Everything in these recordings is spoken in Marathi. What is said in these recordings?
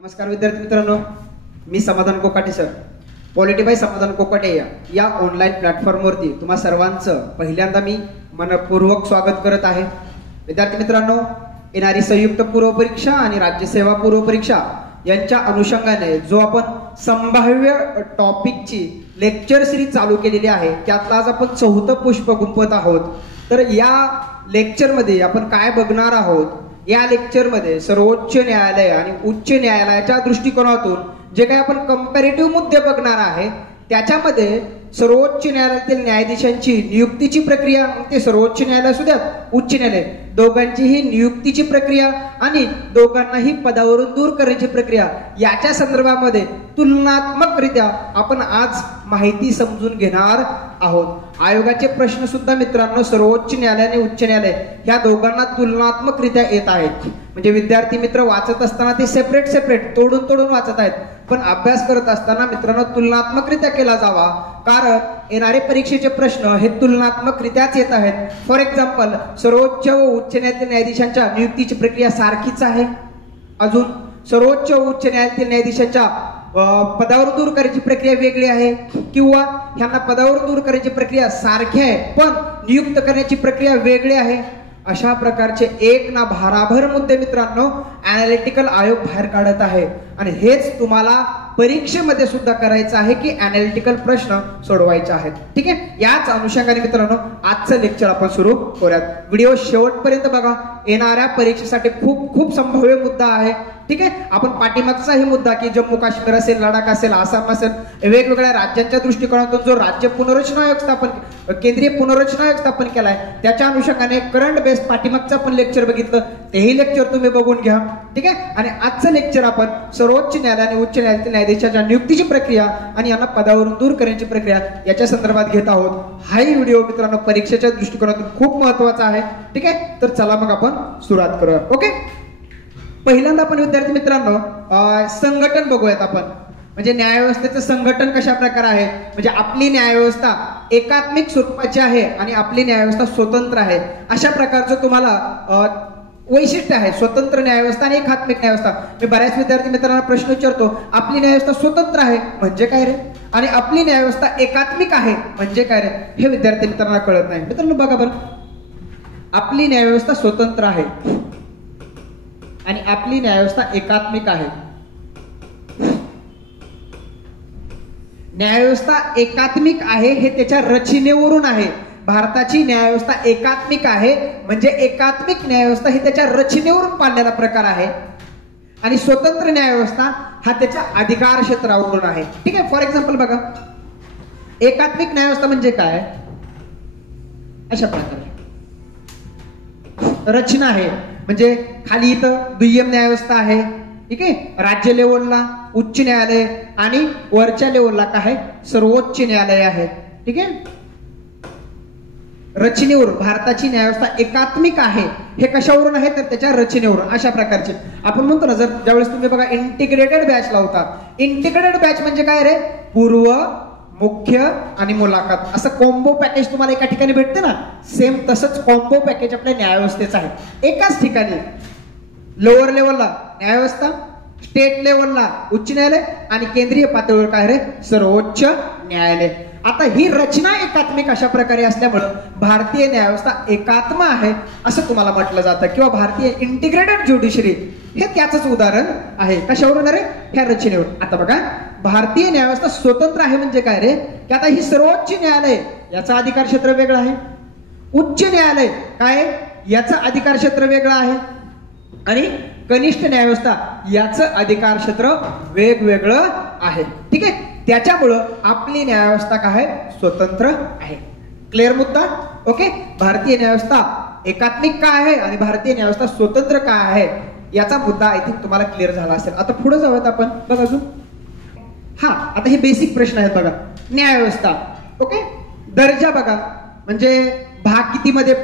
नमस्कार विद्यार्थी मित्रांनो, मी समाधान कोकाटे सर, पॉलिटी बाय समाधान कोकाटे या ऑनलाईन प्लॅटफॉर्मवरती तुम्हा सर्वांचं पहिल्यांदा मी मनपूर्वक स्वागत करत आहे. विद्यार्थी मित्रांनो, येणारी संयुक्त पूर्व परीक्षा आणि राज्यसेवा पूर्व परीक्षा यांच्या अनुषंगाने जो आपण संभाव्य टॉपिकची लेक्चर सिरीज चालू केलेली आहे त्यातला आज आपण चौथं पुष्प गुंफत आहोत. तर या लेक्चरमध्ये आपण काय बघणार आहोत, या लेक्चरमध्ये सर्वोच्च न्यायालय आणि उच्च न्यायालयाच्या दृष्टिकोनातून जे काही आपण कंपॅरेटिव्ह मुद्दे बघणार आहे त्याच्यामध्ये सर्वोच्च न्यायालयातील न्यायाधीशांची नियुक्तीची प्रक्रिया, ते सर्वोच्च न्यायालय असू द्या उच्च न्यायालय, दोघांचीही नियुक्तीची प्रक्रिया आणि दोघांनाही पदावरून दूर करण्याची प्रक्रिया याच्या संदर्भामध्ये तुलनात्मकरित्या आपण आज माहिती समजून घेणार आहोत. आयोगाचे प्रश्न सुद्धा मित्रांनो सर्वोच्च न्यायालय आणि उच्च न्यायालय ह्या दोघांना तुलनात्मकरित्या येत आहेत. म्हणजे विद्यार्थी मित्र वाचत असताना ते सेपरेट तोडून वाचत आहेत, पण अभ्यास करत असताना मित्रांनो तुलनात्मकरित्या केला जावा, कारण येणारे परीक्षेचे प्रश्न हे तुलनात्मकरित्याच येत आहेत. फॉर एक्झाम्पल, सर्वोच्च व उच्च न्यायालयातील न्यायाधीशांच्या नियुक्तीची प्रक्रिया सारखीच आहे. अजून सर्वोच्च व उच्च न्यायालयातील न्यायाधीशांच्या पदावर दूर करायची प्रक्रिया वेगळी आहे, किंवा ह्यांना पदावर दूर करायची प्रक्रिया सारखी आहे पण नियुक्त करण्याची प्रक्रिया वेगळी आहे. अशा प्रकारचे एक ना भाराभर मुद्दे मित्रांनो अॅनालिटिकल आयोग बाहेर काढत आहे आणि हेच तुम्हाला परीक्षेमध्ये सुद्धा करायचं आहे की अॅनालिटिकल प्रश्न सोडवायचे आहेत. ठीक आहे, याच अनुषंगाने मित्रांनो आजचं लेक्चर आपण सुरू करूयात. व्हिडिओ शेवटपर्यंत बघा, येणाऱ्या परीक्षेसाठी खूप संभाव्य मुद्दा आहे. ठीक आहे, आपण पाठीमागचाही मुद्दा की जम्मू काश्मीर असेल, लडाख असेल, आसाम असेल, वेगवेगळ्या राज्यांच्या दृष्टिकोनातून जो राज्य पुनर्रचना आयोग केंद्रीय पुनर्रचना आयोग स्थापन केलाय त्याच्या अनुषंगाने करंट बेस्ड पाठीमागचं आपण लेक्चर बघितलं, तेही लेक्चर तुम्ही बघून घ्या. ठीक आहे, आणि आजचं लेक्चर आपण सर्वोच्च न्यायालय आणि उच्च न्यायालयातील न्यायाधीशांच्या नियुक्तीची प्रक्रिया आणि यांना पदावरून दूर करण्याची प्रक्रिया याच्या संदर्भात घेत आहोत. हाही व्हिडिओ मित्रांनो परीक्षेच्या दृष्टिकोनातून खूप महत्वाचा आहे. ठीक आहे, तर चला मग आपण सुरुवात करूया. ओके, पहिल्यांदा आपण विद्यार्थी मित्रांनो संघटन बघूयात आपण. म्हणजे न्यायव्यवस्थेचं संघटन कशा प्रकारे आहे, म्हणजे आपली न्यायव्यवस्था एकात्मिक स्वरूपाची आहे आणि आपली न्यायव्यवस्था स्वतंत्र आहे. अशा प्रकारचं तुम्हाला वैशिष्ट्य आहे, स्वतंत्र न्यायव्यवस्था आणि एकात्मिक न्यायव्यवस्था. मी बऱ्याच विद्यार्थी मित्रांना प्रश्न विचारतो, आपली न्यायव्यवस्था स्वतंत्र आहे म्हणजे काय रे, आणि आपली न्यायव्यवस्था एकात्मिक आहे म्हणजे काय रे, हे विद्यार्थी मित्रांना कळत नाही. मित्रांनो बघा बरं, आपली न्यायव्यवस्था स्वतंत्र आहे आणि आपली न्यायव्यवस्था एकात्मिक आहे. न्यायव्यवस्था एकात्मिक आहे हे त्याच्या रचनेवरून आहे. भारताची न्यायव्यवस्था एकात्मिक आहे म्हणजे एकात्मिक न्यायव्यवस्था ही त्याच्या रचनेवरून पाडलेला प्रकार आहे आणि स्वतंत्र न्यायव्यवस्था हा त्याच्या अधिकार क्षेत्रावरून आहे. ठीक आहे, फॉर एक्झाम्पल बघा, एकात्मिक न्यायव्यवस्था म्हणजे काय, अशा प्रकारे रचना आहे. म्हणजे खाली इथं दुय्यम न्यायव्यवस्था आहे, ठीक आहे, राज्य लेवलला उच्च न्यायालय आणि वरच्या लेवलला काय सर्वोच्च न्यायालय आहे. ठीक आहे, रचनेवरून भारताची न्यायव्यवस्था एकात्मिक आहे हे कशावरून आहे तर त्याच्या रचनेवरून. अशा प्रकारचे आपण म्हणतो ना, जर ज्यावेळेस तुम्ही बघा इंटिग्रेटेड बॅच लावता, इंटिग्रेटेड बॅच म्हणजे काय रे, पूर्व, मुख्य आणि मुलाखत असं कॉम्बो पॅकेज तुम्हाला एका ठिकाणी भेटते ना, सेम तसंच कॉम्बो पॅकेज आपल्या न्यायव्यवस्थेचं आहे. एकाच ठिकाणी लोअर लेवलला न्यायव्यवस्था, स्टेट लेवलला उच्च न्यायालय आणि केंद्रीय पातळीवर काय रे सर्वोच्च न्यायालय. आता ही रचना एकात्मिक अशा प्रकारे असल्यामुळं भारतीय न्यायव्यवस्था एकात्म आहे असं तुम्हाला म्हटलं जातं, किंवा भारतीय इंटिग्रेटेड ज्युडिशरी हे त्याचंच उदाहरण आहे. कशावरून रे, ह्या रचनेवर. आता बघा, भारतीय न्यायव्यवस्था स्वतंत्र आहे म्हणजे काय रे, की आता ही सर्वोच्च न्यायालय याचा अधिकार क्षेत्र वेगळं आहे, उच्च न्यायालय काय याचं अधिकार क्षेत्र वेगळं आहे आणि कनिष्ठ न्यायव्यवस्था याचं अधिकार क्षेत्र वेगवेगळं आहे. ठीक आहे, त्याच्यामुळं आपली न्यायव्यवस्था काय स्वतंत्र आहे. क्लिअर मुद्दा. ओके, भारतीय न्यायव्यवस्था एकात्मिक का आहे आणि भारतीय न्यायव्यवस्था स्वतंत्र का आहे याचा मुद्दा आय थिंक तुम्हाला क्लिअर झाला असेल. आता पुढे जाऊयात आपण. बघा अजून, हा आता हे बेसिक प्रश्न आहेत बघा. न्यायव्यवस्था, ओके, दर्जा बघा, म्हणजे भाग किती मध्ये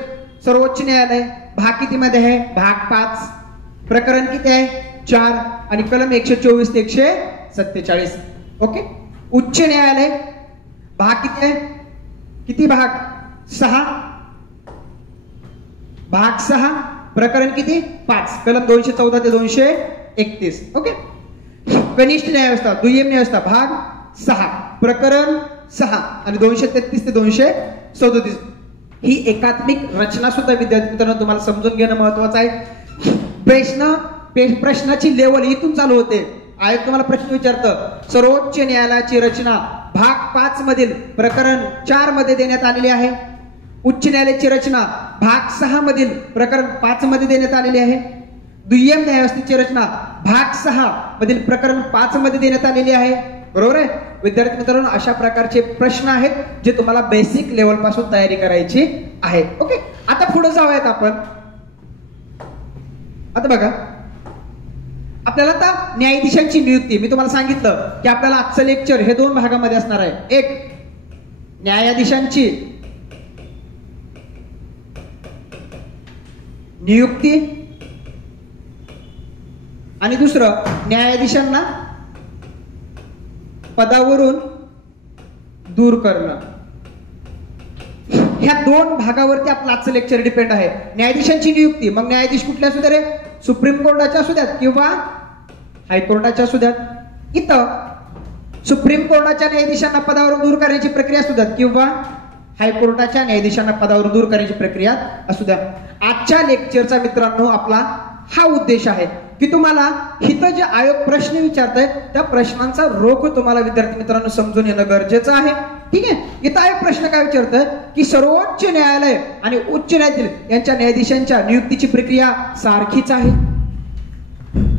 सर्वोच्च न्यायालय, भाग किती मध्ये आहे, भाग 5, प्रकरण किती आहे 4 आणि कलम 124 ते 147. ओके, उच्च न्यायालय भाग किती आहे, किती भाग 6, भाग 6, प्रकरण किती 5, कलम 214 ते 231. ओके, कनिष्ठ न्यायव्यवस्था दुय्यम न्यायव्यवस्था भाग 6 प्रकरण 6 आणि 233 ते 237 ही एकात्मिक रचना सुद्धा विद्यार्थी मित्रांनो तुम्हाला समजून घेणं महत्वाचं आहे. प्रश्नाची लेवल इथून चालू होते. आयोग तुम्हाला प्रश्न विचारतं सर्वोच्च न्यायालयाची रचना भाग 5 मधील प्रकरण 4 मध्ये देण्यात आलेली आहे. उच्च न्यायालयाची रचना भाग 6 मधील प्रकरण 5 मध्ये देण्यात आलेली आहे. दुय्यम न्यायव्यवस्थेची रचना भाग 6 मधील प्रकरण 5 मध्ये देण्यात आलेली आहे. बरोबर आहे विद्यार्थी मित्रांनो, अशा प्रकारचे प्रश्न आहेत जे तुम्हाला बेसिक लेवल पासून तयारी करायची आहे. ओके, आता पुढे जाऊयात आपण. आता बघा आपल्याला आता न्यायाधीशांची नियुक्ती मी तुम्हाला सांगितलं की आपल्याला आजचं लेक्चर हे 2 भागामध्ये असणार आहे. एक न्यायाधीशांची नियुक्ती आणि दुसरं न्यायाधीशांना पदावरून दूर करणं. ह्या 2 भागावरती आपलं आजचं लेक्चर डिपेंड आहे. न्यायाधीशांची नियुक्ती, मग न्यायाधीश कुठले असू दे रे, सुप्रीम कोर्टाच्या असू द्यात किंवा हायकोर्टाच्या असू द्यात. इथं सुप्रीम कोर्टाच्या न्यायाधीशांना पदावरून दूर करण्याची प्रक्रिया असू द्यात किंवा हायकोर्टाच्या न्यायाधीशांना पदावरून दूर करण्याची प्रक्रिया असू द्या. आजच्या लेक्चरचा मित्रांनो आपला हा उद्देश आहे की तुम्हाला इथं जे आयोग प्रश्न विचारताय त्या प्रश्नांचा रोख तुम्हाला विद्यार्थी मित्रांनो समजून येणं गरजेचं आहे. ठीक आहे, इथं आयोग प्रश्न काय विचारतोय की सर्वोच्च न्यायालय आणि उच्च न्यायालय यांच्या न्यायाधीशांच्या नियुक्तीची प्रक्रिया सारखीच आहे.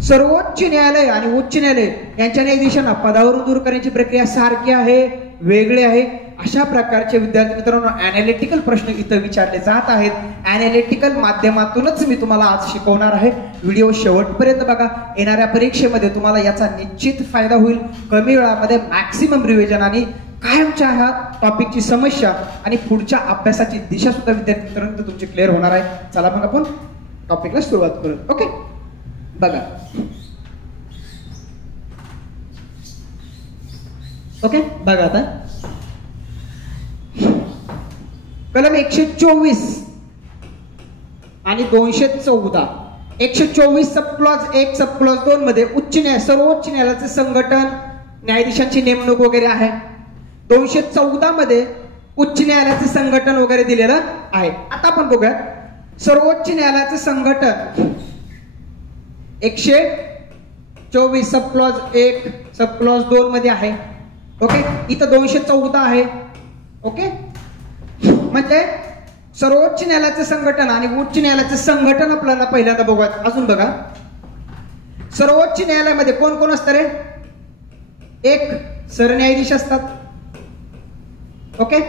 सर्वोच्च न्यायालय आणि उच्च न्यायालय यांच्या न्यायाधीशांना पदावरून दूर करण्याची प्रक्रिया सारखी आहे, वेगळे आहे. अशा प्रकारचे विद्यार्थी मित्रांनो अॅनालिटिकल प्रश्न इथं विचारले जात आहेत. अॅनालिटिकल माध्यमातूनच मी तुम्हाला आज शिकवणार आहे. व्हिडिओ शेवटपर्यंत बघा. येणाऱ्या परीक्षेमध्ये तुम्हाला याचा निश्चित फायदा होईल. कमी वेळामध्ये मॅक्सिमम रिव्हिजन आणि कायमच्या ह्या टॉपिकची समस्या आणि पुढच्या अभ्यासाची दिशा सुद्धा विद्यार्थी मित्रांनो तुमची क्लिअर होणार आहे. चला मग आपण टॉपिकला सुरुवात करू. ओके, बघा. ओके, बघा आता कलम 124 आणि 214 124 सब क्लॉज 1 सब क्लॉज 2 मध्ये सर्वोच्च न्यायालयाचे संघटन, न्यायाधीशांची नेमणूक वगैरे आहे. 214 मध्ये उच्च न्यायालयाचे संघटन वगैरे दिलेलं आहे. आता आपण बघूया सर्वोच्च न्यायालयाचे संघटन 124 सब क्लॉज 1 सब क्लॉज 2 मध्ये आहे. ओके, इथं 214 आहे. ओके, म्हणजे सर्वोच्च न्यायालयाचे संघटन आणि उच्च न्यायालयाचे संघटन आपल्याला पहिल्यांदा बघूयात. अजून बघा सर्वोच्च न्यायालयामध्ये कोण कोण असतं रे, एक सरन्यायाधीश असतात. ओके,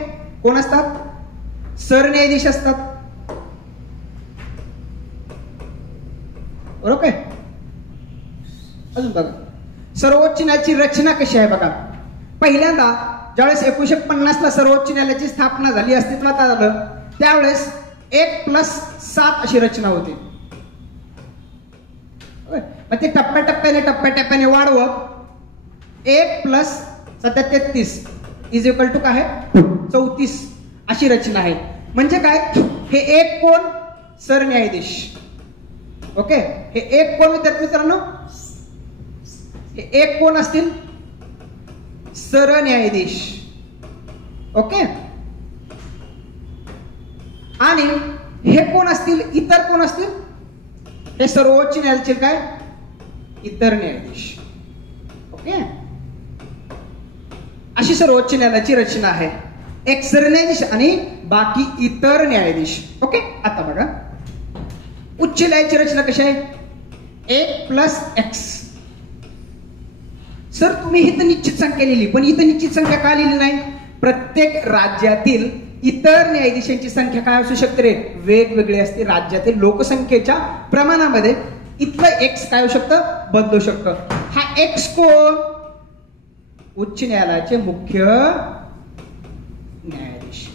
कोण असतात, सरन्यायाधीश असतात. ओके, अजून बघा सर्वोच्च न्यायालयाची रचना कशी आहे. बघा पहिल्यांदा ज्यावेळेस 1950 ला सर्वोच्च न्यायालयाची स्थापना झाली, अस्तित्वात आलं, त्यावेळेस 1+7 अशी रचना होती. मग ते टप्प्याटप्प्याने वाढवत 1+ सध्या 33 = काय आहे 34 अशी रचना आहे. म्हणजे काय, हे एक कोण, सरन्यायाधीश. ओके, हे एक कोण विद्यार्थी मित्रांनो, हे एक कोण असतील, सरन्यायाधीश. ओके, आणि हे कोण असतील, इतर कोण असतील, हे सर्वोच्च न्यायालयाचे काय, इतर न्यायाधीश. ओके, अशी सर्वोच्च न्यायालयाची रचना आहे. एक सरन्यायाधीश आणि बाकी इतर न्यायाधीश. ओके, आता बघा उच्च न्यायालयाची रचना कशी आहे, 1+X. सर तुम्ही इथं निश्चित संख्या लिहिली, पण इथं निश्चित संख्या का लिहिली नाही, प्रत्येक राज्यातील इतर न्यायाधीशांची संख्या काय असू शकते रे, वेगवेगळी असते. राज्यातील लोकसंख्येच्या प्रमाणामध्ये इथलं X काय होऊ शकतं, बदलू शकतं. हा X कोण, उच्च न्यायालयाचे मुख्य न्यायाधीश.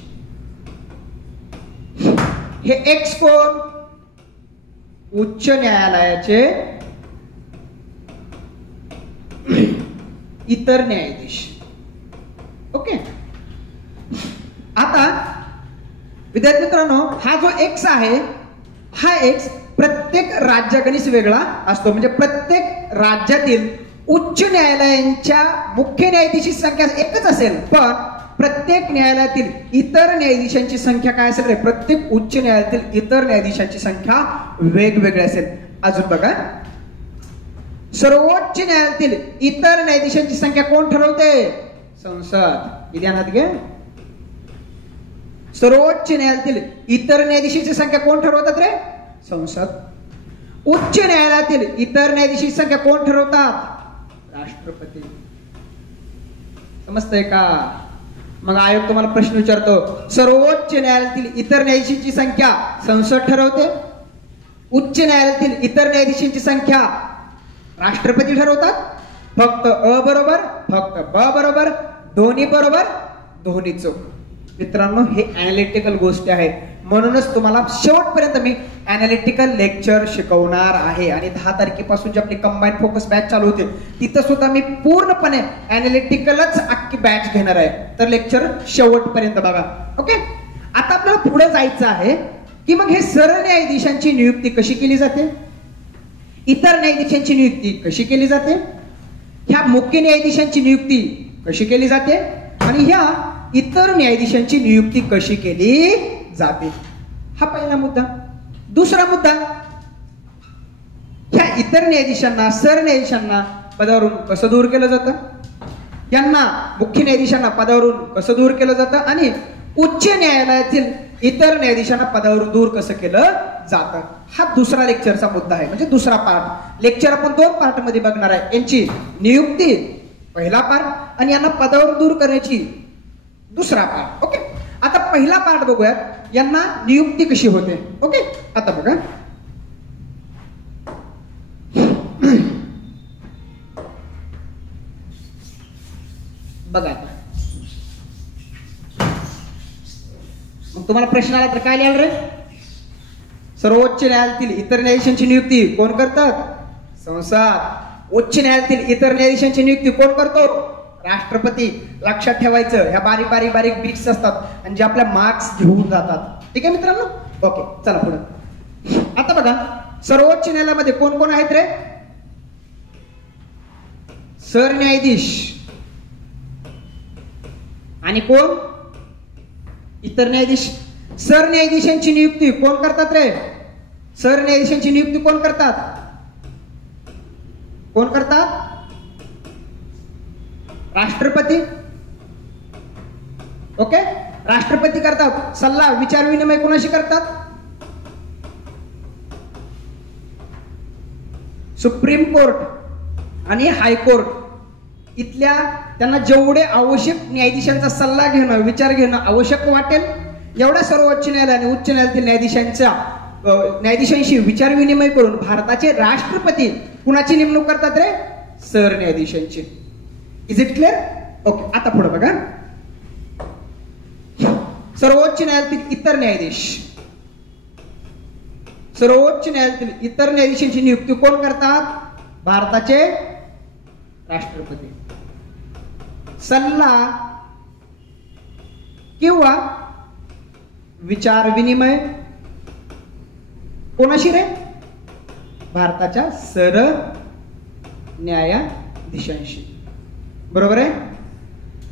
हे X कोण, उच्च न्यायालयाचे इतर न्यायाधीश. ओके, आता विद्यार्थी मित्रांनो हा जो X आहे, हा X प्रत्येक राज्यागणिक वेगळा असतो. म्हणजे प्रत्येक राज्यातील उच्च न्यायालयांच्या मुख्य न्यायाधीशांची संख्या एकच असेल, पण प्रत्येक न्यायालयातील इतर न्यायाधीशांची संख्या काय असेल रे? प्रत्येक उच्च न्यायालयातील इतर न्यायाधीशांची संख्या वेगवेगळी असेल. अजून बघा, सर्वोच्च न्यायालयातील इतर न्यायाधीशांची संख्या कोण ठरवते? संसद. हे ध्यानात घ्या. सर्वोच्च न्यायालयातील इतर न्यायाधीशांची संख्या कोण ठरवतात रे? संसद. उच्च न्यायालयातील इतर न्यायाधीशांची संख्या कोण ठरवतात? राष्ट्रपती. समजतंय का? मग आयोग तुम्हाला प्रश्न विचारतो, सर्वोच्च न्यायालयातील इतर न्यायाधीशांची संख्या संसद ठरवते, उच्च न्यायालयातील इतर न्यायाधीशांची संख्या राष्ट्रपती ठरवतात. फक्त अ बरोबर, फक्त ब बरोबर, दोन्ही बरोबर, दोन्ही चूक. मित्रांनो, हे अनालिटिकल गोष्टी आहेत. म्हणूनच तुम्हाला शेवटपर्यंत मी अनालिटिकल लेक्चर शिकवणार आहे. आणि 10 तारखेपासून जी आपली कंबाईन फोकस बॅच चालू होते, तिथं सुद्धा मी पूर्णपणे अनालिटिकलच अख्खी बॅच घेणार आहे. तर लेक्चर शेवटपर्यंत बघा. ओके. आता आपल्याला पुढे जायचं आहे की मग हे सरन्यायाधीशांची नियुक्ती कशी केली जाते, इतर न्यायाधीशांची नियुक्ती कशी केली जाते, ह्या मुख्य न्यायाधीशांची नियुक्ती कशी केली जाते, आणि ह्या इतर न्यायाधीशांची नियुक्ती कशी केली जाते. हा पहिला मुद्दा. दुसरा मुद्दा, ह्या इतर न्यायाधीशांना, सरन्यायाधीशांना पदावरून कसं दूर केलं जातं, यांना मुख्य न्यायाधीशांना पदावरून कसं दूर केलं जातं, आणि उच्च न्यायालयातील इतर न्यायाधीशांना पदावरून दूर कसं केलं जातं. हा दुसरा लेक्चरचा मुद्दा आहे, म्हणजे दुसरा पार्ट. लेक्चर आपण 2 पार्ट मध्ये बघणार आहे. यांची नियुक्ती पहिला पार्ट, आणि यांना पदावरून दूर करण्याची दुसरा पार्ट. ओके. आता पहिला पार्ट बघूयात, यांना नियुक्ती कशी होते. ओके. आता बघा, बघा आता मग तुम्हाला प्रश्न आला तर काय लिहाल रे? सर्वोच्च न्यायालयातील इतर न्यायाधीशांची नियुक्ती कोण करतात? संसद. उच्च न्यायालयातील इतर न्यायाधीशांची नियुक्ती कोण करतो? राष्ट्रपती. लक्षात ठेवायचं, ह्या बारीक बारीक बारीक बिट्स असतात आणि जे आपल्या मार्क्स घेऊन जातात. ठीक आहे मित्रांनो? ओके, चला पुढे. आता बघा, सर्वोच्च न्यायालयामध्ये कोण कोण आहेत रे? सरन्यायाधीश आणि कोण? इतर न्यायाधीश. सरन्यायाधीशांची नियुक्ती कोण करतात रे? सरन्यायाधीशांची नियुक्ती कोण करतात? कोण करतात? राष्ट्रपती. ओके. राष्ट्रपती करतात. सल्ला विचार विनिमय कोणाशी करतात? सुप्रीम कोर्ट आणि हायकोर्ट इथल्या त्यांना जेवढे आवश्यक न्यायाधीशांचा सल्ला घेणं, विचार घेणं आवश्यक वाटेल, एवढ्या सर्वोच्च न्यायालय आणि उच्च न्यायालयातील न्यायाधीशांशी विचार विनिमय करून भारताचे राष्ट्रपती कुणाची नेमणूक करतात रे? सरन्यायाधीशांची. Is it clear? ओके. आता पुढे बघा, सर्वोच्च न्यायालयातील इतर न्यायाधीश. सर्वोच्च न्यायालयातील इतर न्यायाधीशांची नियुक्ती कोण करतात? भारताचे राष्ट्रपती. सल्ला किंवा विचार विनिमय कोणाशी रे? भारताच्या सरन्यायाधीशांशी. बरोबर आहे?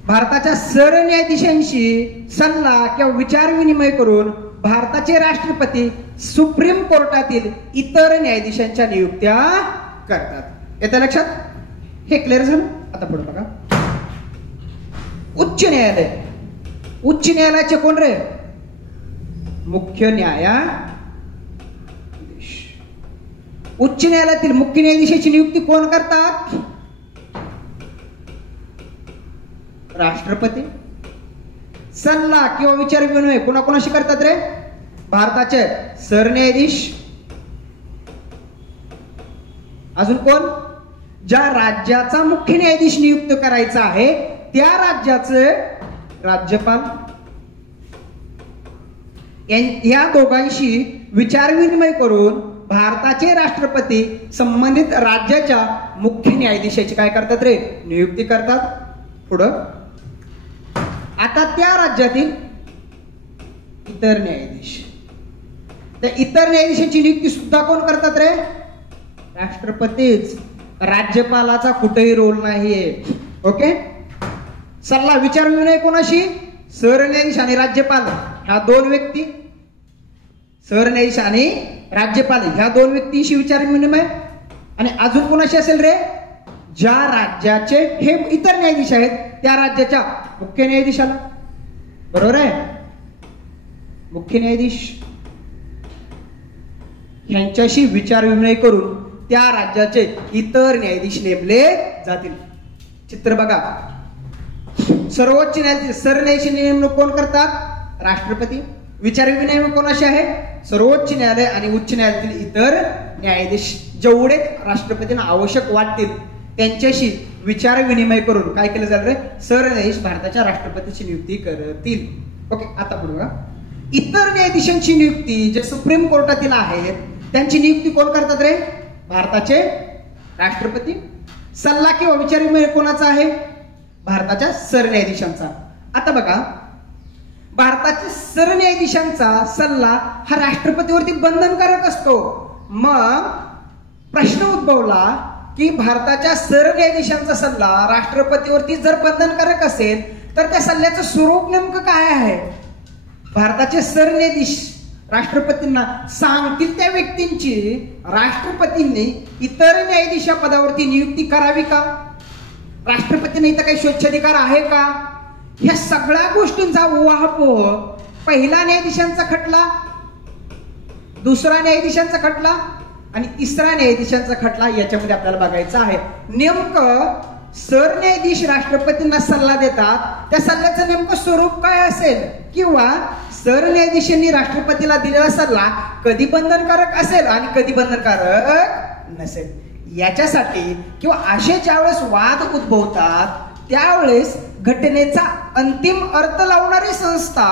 भारताच्या सरन्यायाधीशांशी सल्ला किंवा विचार विनिमय करून भारताचे राष्ट्रपती सुप्रीम कोर्टातील इतर न्यायाधीशांच्या नियुक्त्या करतात. येतं लक्षात? हे क्लिअर झालं? आता पुढे बघा, उच्च न्यायालय. उच्च न्यायालयाचे कोण रे? मुख्य न्यायाधीश. उच्च न्यायालयातील मुख्य न्यायाधीशाची नियुक्ती कोण करतात? राष्ट्रपती. सल्ला किंवा विचार विनिमय कोणाकोणाशी करतात रे? भारताचे सरन्यायाधीश. अजून कोण? ज्या राज्याचा मुख्य न्यायाधीश नियुक्त करायचा आहे त्या राज्याचे राज्यपाल. या दोघांशी विचार विनिमय करून भारताचे राष्ट्रपती संबंधित राज्याच्या मुख्य न्यायाधीशाची काय करतात रे? नियुक्ती करतात. पुढं आता त्या राज्यातील इतर न्यायाधीश. त्या इतर न्यायाधीशांची नियुक्ती सुद्धा कोण करतात रे? राष्ट्रपतीच. राज्यपालाचा कुठेही रोल नाहीये. ओके. सल्ला विचार विनिमय कोणाशी? सरन्यायाधीश आणि राज्यपाल ह्या दोन व्यक्ती, सरन्यायाधीश आणि राज्यपाल ह्या दोन व्यक्तींशी विचार विनिमय. आणि अजून कोणाशी असेल रे? ज्या राज्याचे हे इतर न्यायाधीश आहेत त्या राज्याच्या मुख्य न्यायाधीशाला. बरोबर आहे. मुख्य न्यायाधीश यांच्याशी विचार विनिमय करून त्या राज्याचे इतर न्यायाधीश नेमले जातील. चित्र बघा. सर्वोच्च न्यायालय सरन्यायाधीश नेमणूक कोण करतात? राष्ट्रपती. विचार विनिमय कोणाशी आहे? सर्वोच्च न्यायालय आणि उच्च न्यायालयातील इतर न्यायाधीश जेवढे राष्ट्रपतींना आवश्यक वाटतील त्यांच्याशी विचार विनिमय करून काय केलं जाईल रे? सरन्यायाधीश भारताच्या राष्ट्रपतीची नियुक्ती करतील. ओके. आता पुढे बघा. इतर न्यायाधीशांची नियुक्ती जे सुप्रीम कोर्टातील आहेत त्यांची नियुक्ती कोण करतात रे? भारताचे राष्ट्रपती. सल्ला किंवा विचार विनिमय कोणाचा आहे? भारताच्या सरन्यायाधीशांचा. आता बघा, भारताच्या सरन्यायाधीशांचा सल्ला हा राष्ट्रपतीवरती बंधनकारक असतो. मग प्रश्न उद्भवला की भारताच्या सरन्यायाधीशांचा सल्ला राष्ट्रपतीवरती जर बंधनकारक असेल तर त्या सल्ल्याचं स्वरूप नेमकं काय आहे? भारताचे सरन्यायाधीश राष्ट्रपतींना सांगतील त्या व्यक्तींची राष्ट्रपतींनी इतर न्यायाधीश पदावरती नियुक्ती करावी का? राष्ट्रपतींना इथं काही स्वच्छाधिकार आहे का? ह्या सगळ्या गोष्टींचा उहापोह पहिला न्यायाधीशांचा खटला, दुसरा न्यायाधीशांचा खटला आणि तिसरा न्यायाधीशांचा खटला याच्यामध्ये आपल्याला बघायचं आहे. नेमकं सरन्यायाधीश राष्ट्रपतींना सल्ला देतात त्या सल्ल्याचं नेमकं स्वरूप काय असेल किंवा सरन्यायाधीशांनी राष्ट्रपतीला दिलेला सल्ला कधी बंधनकारक असेल आणि कधी बंधनकारक नसेल याच्यासाठी किंवा असे ज्यावेळेस वाद उद्भवतात त्यावेळेस घटनेचा अंतिम अर्थ लावणारी संस्था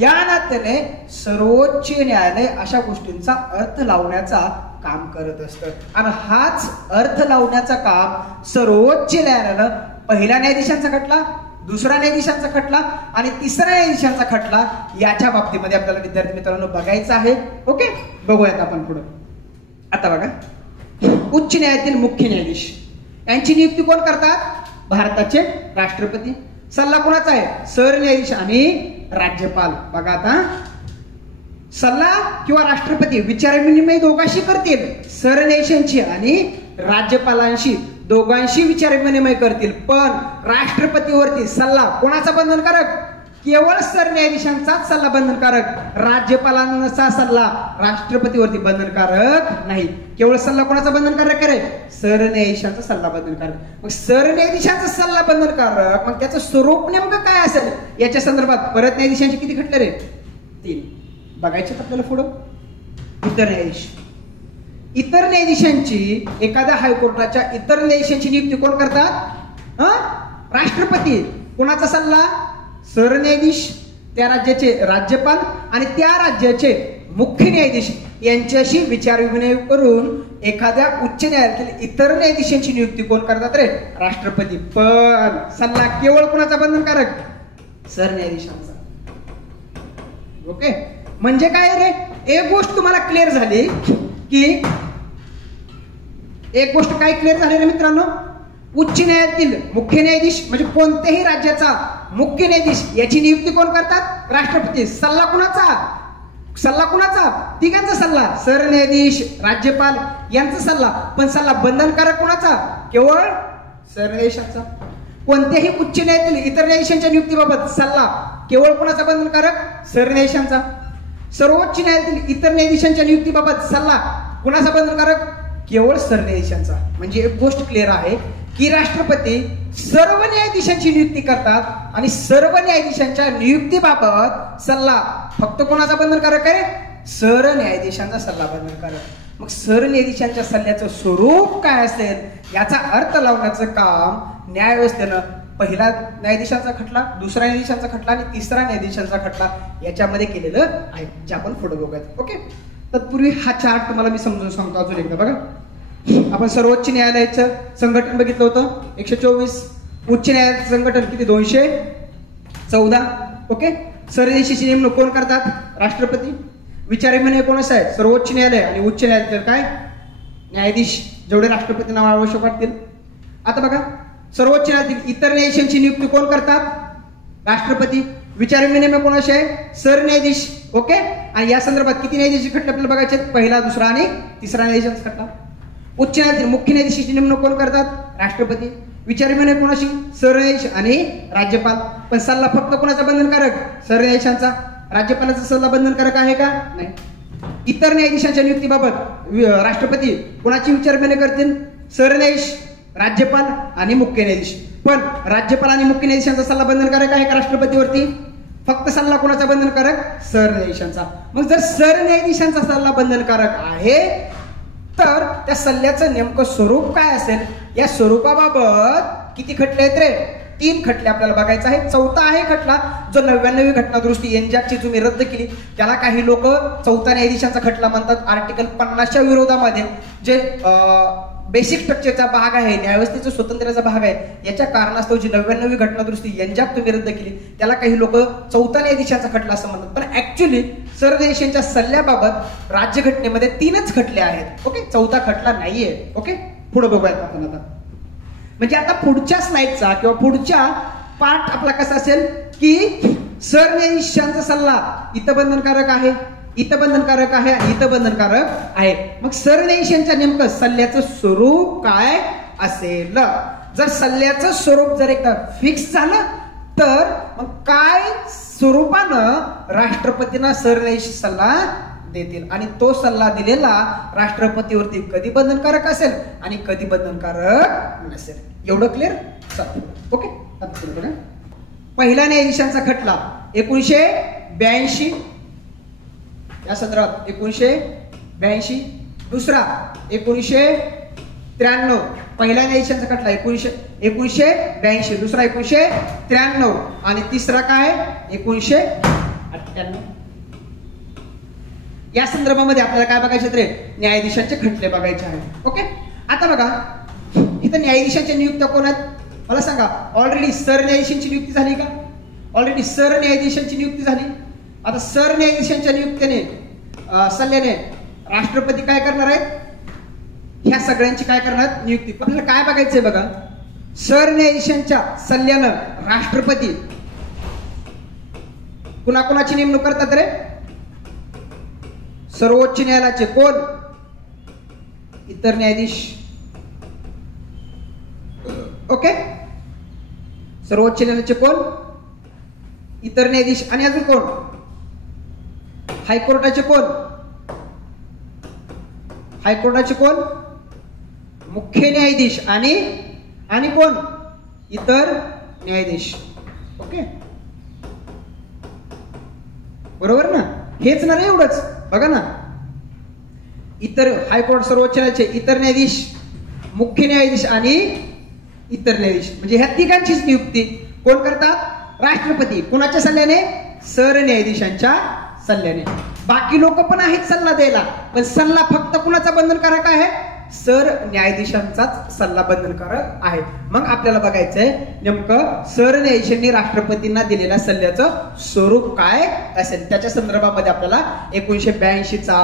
या नात्याने सर्वोच्च न्यायालय अशा गोष्टींचा अर्थ लावण्याचा काम करत असतं. आणि हाच अर्थ लावण्याचा काम सर्वोच्च न्यायालयानं पहिल्या न्यायाधीशांचा खटला, दुसरा न्यायाधीशांचा खटला आणि तिसऱ्या न्यायाधीशांचा खटला याच्या बाबतीमध्ये आपल्याला विद्यार्थी मित्रांनो बघायचं आहे. ओके. बघूयात आपण पुढे. आता बघा, उच्च न्यायालयातील मुख्य न्यायाधीश यांची नियुक्ती कोण करतात? भारताचे राष्ट्रपती. सल्ला कोणाचा आहे? सरन्यायाधीश आणि राज्यपाल. बघा आता, सल्ला किंवा राष्ट्रपती विचार विनिमय दोघांशी करतील. सरन्यायाधीशांशी आणि राज्यपालांशी दोघांशी विचार विनिमय करतील. पण राष्ट्रपतीवरती सल्ला कोणाचा बंधनकारक? केवळ सरन्यायाधीशांचाच सल्ला बंधनकारक. राज्यपालांचा सल्ला राष्ट्रपतीवरती बंधनकारक नाही. केवळ सल्ला कोणाचा बंधनकारक आहे? सरन्यायाधीशांचा सल्ला बंधनकारक. मग सरन्यायाधीशांचा सल्ला बंधनकारक, मग त्याचं स्वरूप नेमकं काय असेल याच्या संदर्भात परत न्यायाधीशांचे किती खटले रे? 3. बघायचे आपल्याला पुढं. इतर न्यायाधीश. इतर न्यायाधीशांची एखाद्या हायकोर्टाच्या इतर न्यायाधीशांची नियुक्ती कोण करतात? राष्ट्रपती. कोणाचा सल्ला? सरन्यायाधीश, त्या राज्याचे राज्यपाल आणि त्या राज्याचे मुख्य न्यायाधीश यांच्याशी विचार विनिमय करून एखाद्या उच्च न्यायालयातील इतर न्यायाधीशांची नियुक्ती कोण करतात रे? राष्ट्रपती. पण सल्ला केवळ कोणाचा बंधनकारक? सरन्यायाधीशांचा. ओके. म्हणजे काय रे? एक गोष्ट तुम्हाला क्लिअर झाली की एक गोष्ट काय क्लिअर झाली रे मित्रांनो? उच्च न्यायालयातील मुख्य न्यायाधीश म्हणजे कोणत्याही राज्याचा मुख्य न्यायाधीश याची नियुक्ती कोण करतात? राष्ट्रपती. सल्ला कुणाचा? सल्ला कुणाचा? तिघांचा सल्ला. सरन्यायाधीश, राज्यपाल यांचा सल्ला. पण सल्ला बंधनकारक कुणाचा? केवळ सरन्यायाधीशांचा. कोणत्याही उच्च न्यायालयातील इतर न्यायाधीशांच्या नियुक्तीबाबत सल्ला केवळ कोणाचा बंधनकारक? सरन्यायाधीशांचा. सर्वोच्च न्यायालयातील इतर न्यायाधीशांच्या नियुक्तीबाबत सल्ला कुणाचा बंधनकारक? केवळ सरन्यायाधीशांचा. म्हणजे एक गोष्ट क्लिअर आहे की राष्ट्रपती सर्व न्यायाधीशांची नियुक्ती करतात आणि सर्व न्यायाधीशांच्या नियुक्तीबाबत सल्ला फक्त कोणाचा बंधनकारक आहे? सरन्यायाधीशांचा सल्ला बंधनकारक. मग सरन्यायाधीशांच्या सल्ल्याचं स्वरूप काय असेल याचा अर्थ लावण्याचं काम न्यायव्यवस्थेनं पहिला न्यायाधीशांचा खटला, दुसरा न्यायाधीशांचा खटला आणि तिसरा न्यायाधीशांचा खटला याच्यामध्ये केलेलं आहे, जे आपण पुढे बघूयात. ओके. तत्पूर्वी हा चार्ट तुम्हाला मी समजून सांगतो अजून एकदा. बघा, आपण सर्वोच्च न्यायालयाचं संघटन बघितलं होतं 124. उच्च न्यायालयाचं संघटन किती? 214. ओके. सरन्यायाधीशाची नेमणूक कोण करतात? राष्ट्रपती. विचार विनिमय कोणाचा आहे? सर्वोच्च न्यायालय आणि उच्च न्यायालय काय? न्यायाधीश जेवढे राष्ट्रपती नाव आवश्यक वाटतील. आता बघा, सर्वोच्च न्यायालयातील इतर न्यायाधीशांची नियुक्ती कोण करतात? राष्ट्रपती. विचारविनिमय कोणाशी आहे? सरन्यायाधीश. ओके. आणि या संदर्भात किती न्यायाधीश खटले आपल्याला बघायचे? पहिला, दुसरा आणि तिसरा न्यायाधीशांचा खटला. उच्च न्यायालयातील मुख्य न्यायाधीशाची नेमणूक कोण करतात? राष्ट्रपती. विचारविनिमय कोणाशी? सरन्यायाधीश आणि राज्यपाल. पण सल्ला फक्त कोणाचा बंधनकारक? सरन्यायाधीशांचा. राज्यपालाचा सल्ला बंधनकारक आहे का? नाही. इतर न्यायाधीशांच्या नियुक्तीबाबत राष्ट्रपती कोणाची विचारविनिमय करतील? सरन्यायाधीश, राज्यपाल आणि मुख्य न्यायाधीश. पण राज्यपाल आणि मुख्य न्यायाधीशांचा सल्ला बंधनकारक आहे का राष्ट्रपतीवरती? फक्त सल्ला कोणाचा बंधनकारक? सरन्यायाधीशांचा. मग जर सरन्यायाधीशांचा सल्ला बंधनकारक आहे तर त्या सल्ल्याचं नेमकं स्वरूप काय असेल? या स्वरूपाबाबत किती खटले आहेत रे? 3 खटले आपल्याला बघायचा आहे. चौथा आहे खटला जो 99वी घटना दुरुस्ती एनजॅकची तुम्ही रद्द केली, त्याला काही लोक चौथा न्यायाधीशांचा खटला म्हणतात. आर्टिकल 50च्या विरोधामध्ये जे बेसिक स्ट्रक्चरचा भाग आहे, न्यायव्यवस्थेचा स्वातंत्र्याचा भाग आहे, याच्या कारणास्तव जी 99वी घटना दुरुस्ती एनजॅक तुम्ही रद्द केली, त्याला काही लोक चौथा न्यायाधीशांचा खटला असं म्हणतात. पण ऍक्च्युली सरन्यायाधीशांच्या सल्ल्याबाबत राज्यघटनेमध्ये 3च खटले आहेत. ओके. चौथा खटला नाहीये. ओके. पुढे बघूयात आपण आता. म्हणजे आता पुढच्या स्लाइडचा किंवा पुढच्या पार्ट आपला कसा असेल की सरन्यायाधीशांचा सल्ला इथं बंधनकारक आहे, इथं बंधनकारक आहे आणि इथं बंधनकारक आहे. मग सरन्यायाधीशांच्या नेमकं सल्ल्याचं स्वरूप काय असेल? जर सल्ल्याचं स्वरूप जर एकदा फिक्स झालं तर मग काय स्वरूपानं राष्ट्रपतींना सरन्यायाधीश सल्ला देतील आणि तो सल्ला दिलेला राष्ट्रपतीवरती कधी बंधनकारक असेल आणि कधी बंधनकारक नसेल. एवढं क्लिअर? ओके. पहिला न्यायाधीशांचा खटला 1982 या संदर्भात 1982. दुसरा 1993. पहिला न्यायाधीशांचा खटला 1982, दुसरा 1993 आणि तिसरा काय 1998. या संदर्भामध्ये आपल्याला काय बघायचे रे? न्यायाधीशांचे खटले बघायचे आहेत. ओके. आता बघा, इथं न्यायाधीशांच्या नियुक्त्या कोण आहेत मला सांगा. ऑलरेडी सरन्यायाधीशांची नियुक्ती झाली का? ऑलरेडी सरन्यायाधीशांची नियुक्ती झाली. आता सरन्यायाधीशांच्या नियुक्तीने सल्ल्याने राष्ट्रपती काय करणार आहेत? ह्या सगळ्यांची काय करणार? नियुक्ती. आपल्याला काय बघायचंय बघा, सरन्यायाधीशांच्या सल्ल्यानं राष्ट्रपती कुणाकुणाची नेमणूक करतात रे? सर्वोच्च न्यायालयाचे कोण? इतर न्यायाधीश. ओके. सर्वोच्च न्यायालयाचे कोण? इतर न्यायाधीश. आणि अजून कोण? हायकोर्टाचे कोण? हायकोर्टाचे कोण? मुख्य न्यायाधीश. आणि कोण? इतर न्यायाधीश. ओके. बरोबर ना? हेच ना रे, एवढंच. बघा ना, इतर हायकोर्ट, सर्वोच्च न्यायालयाचे इतर न्यायाधीश, मुख्य न्यायाधीश आणि इतर न्यायाधीश. म्हणजे ह्या तिघांचीच नियुक्ती कोण करतात? राष्ट्रपती. कोणाच्या सल्ल्याने? सरन्यायाधीशांच्या सल्ल्याने. बाकी लोक पण आहेत सल्ला द्यायला, पण सल्ला फक्त कुणाचा बंधनकारक आहे? सरन्यायाधीशांचाच सल्ला बंधनकारक आहे. मग आपल्याला बघायचंय नेमकं सरन्यायाधीशांनी राष्ट्रपतींना दिलेल्या सल्ल्याचं स्वरूप काय असेल. त्याच्या संदर्भामध्ये आपल्याला 1982चा,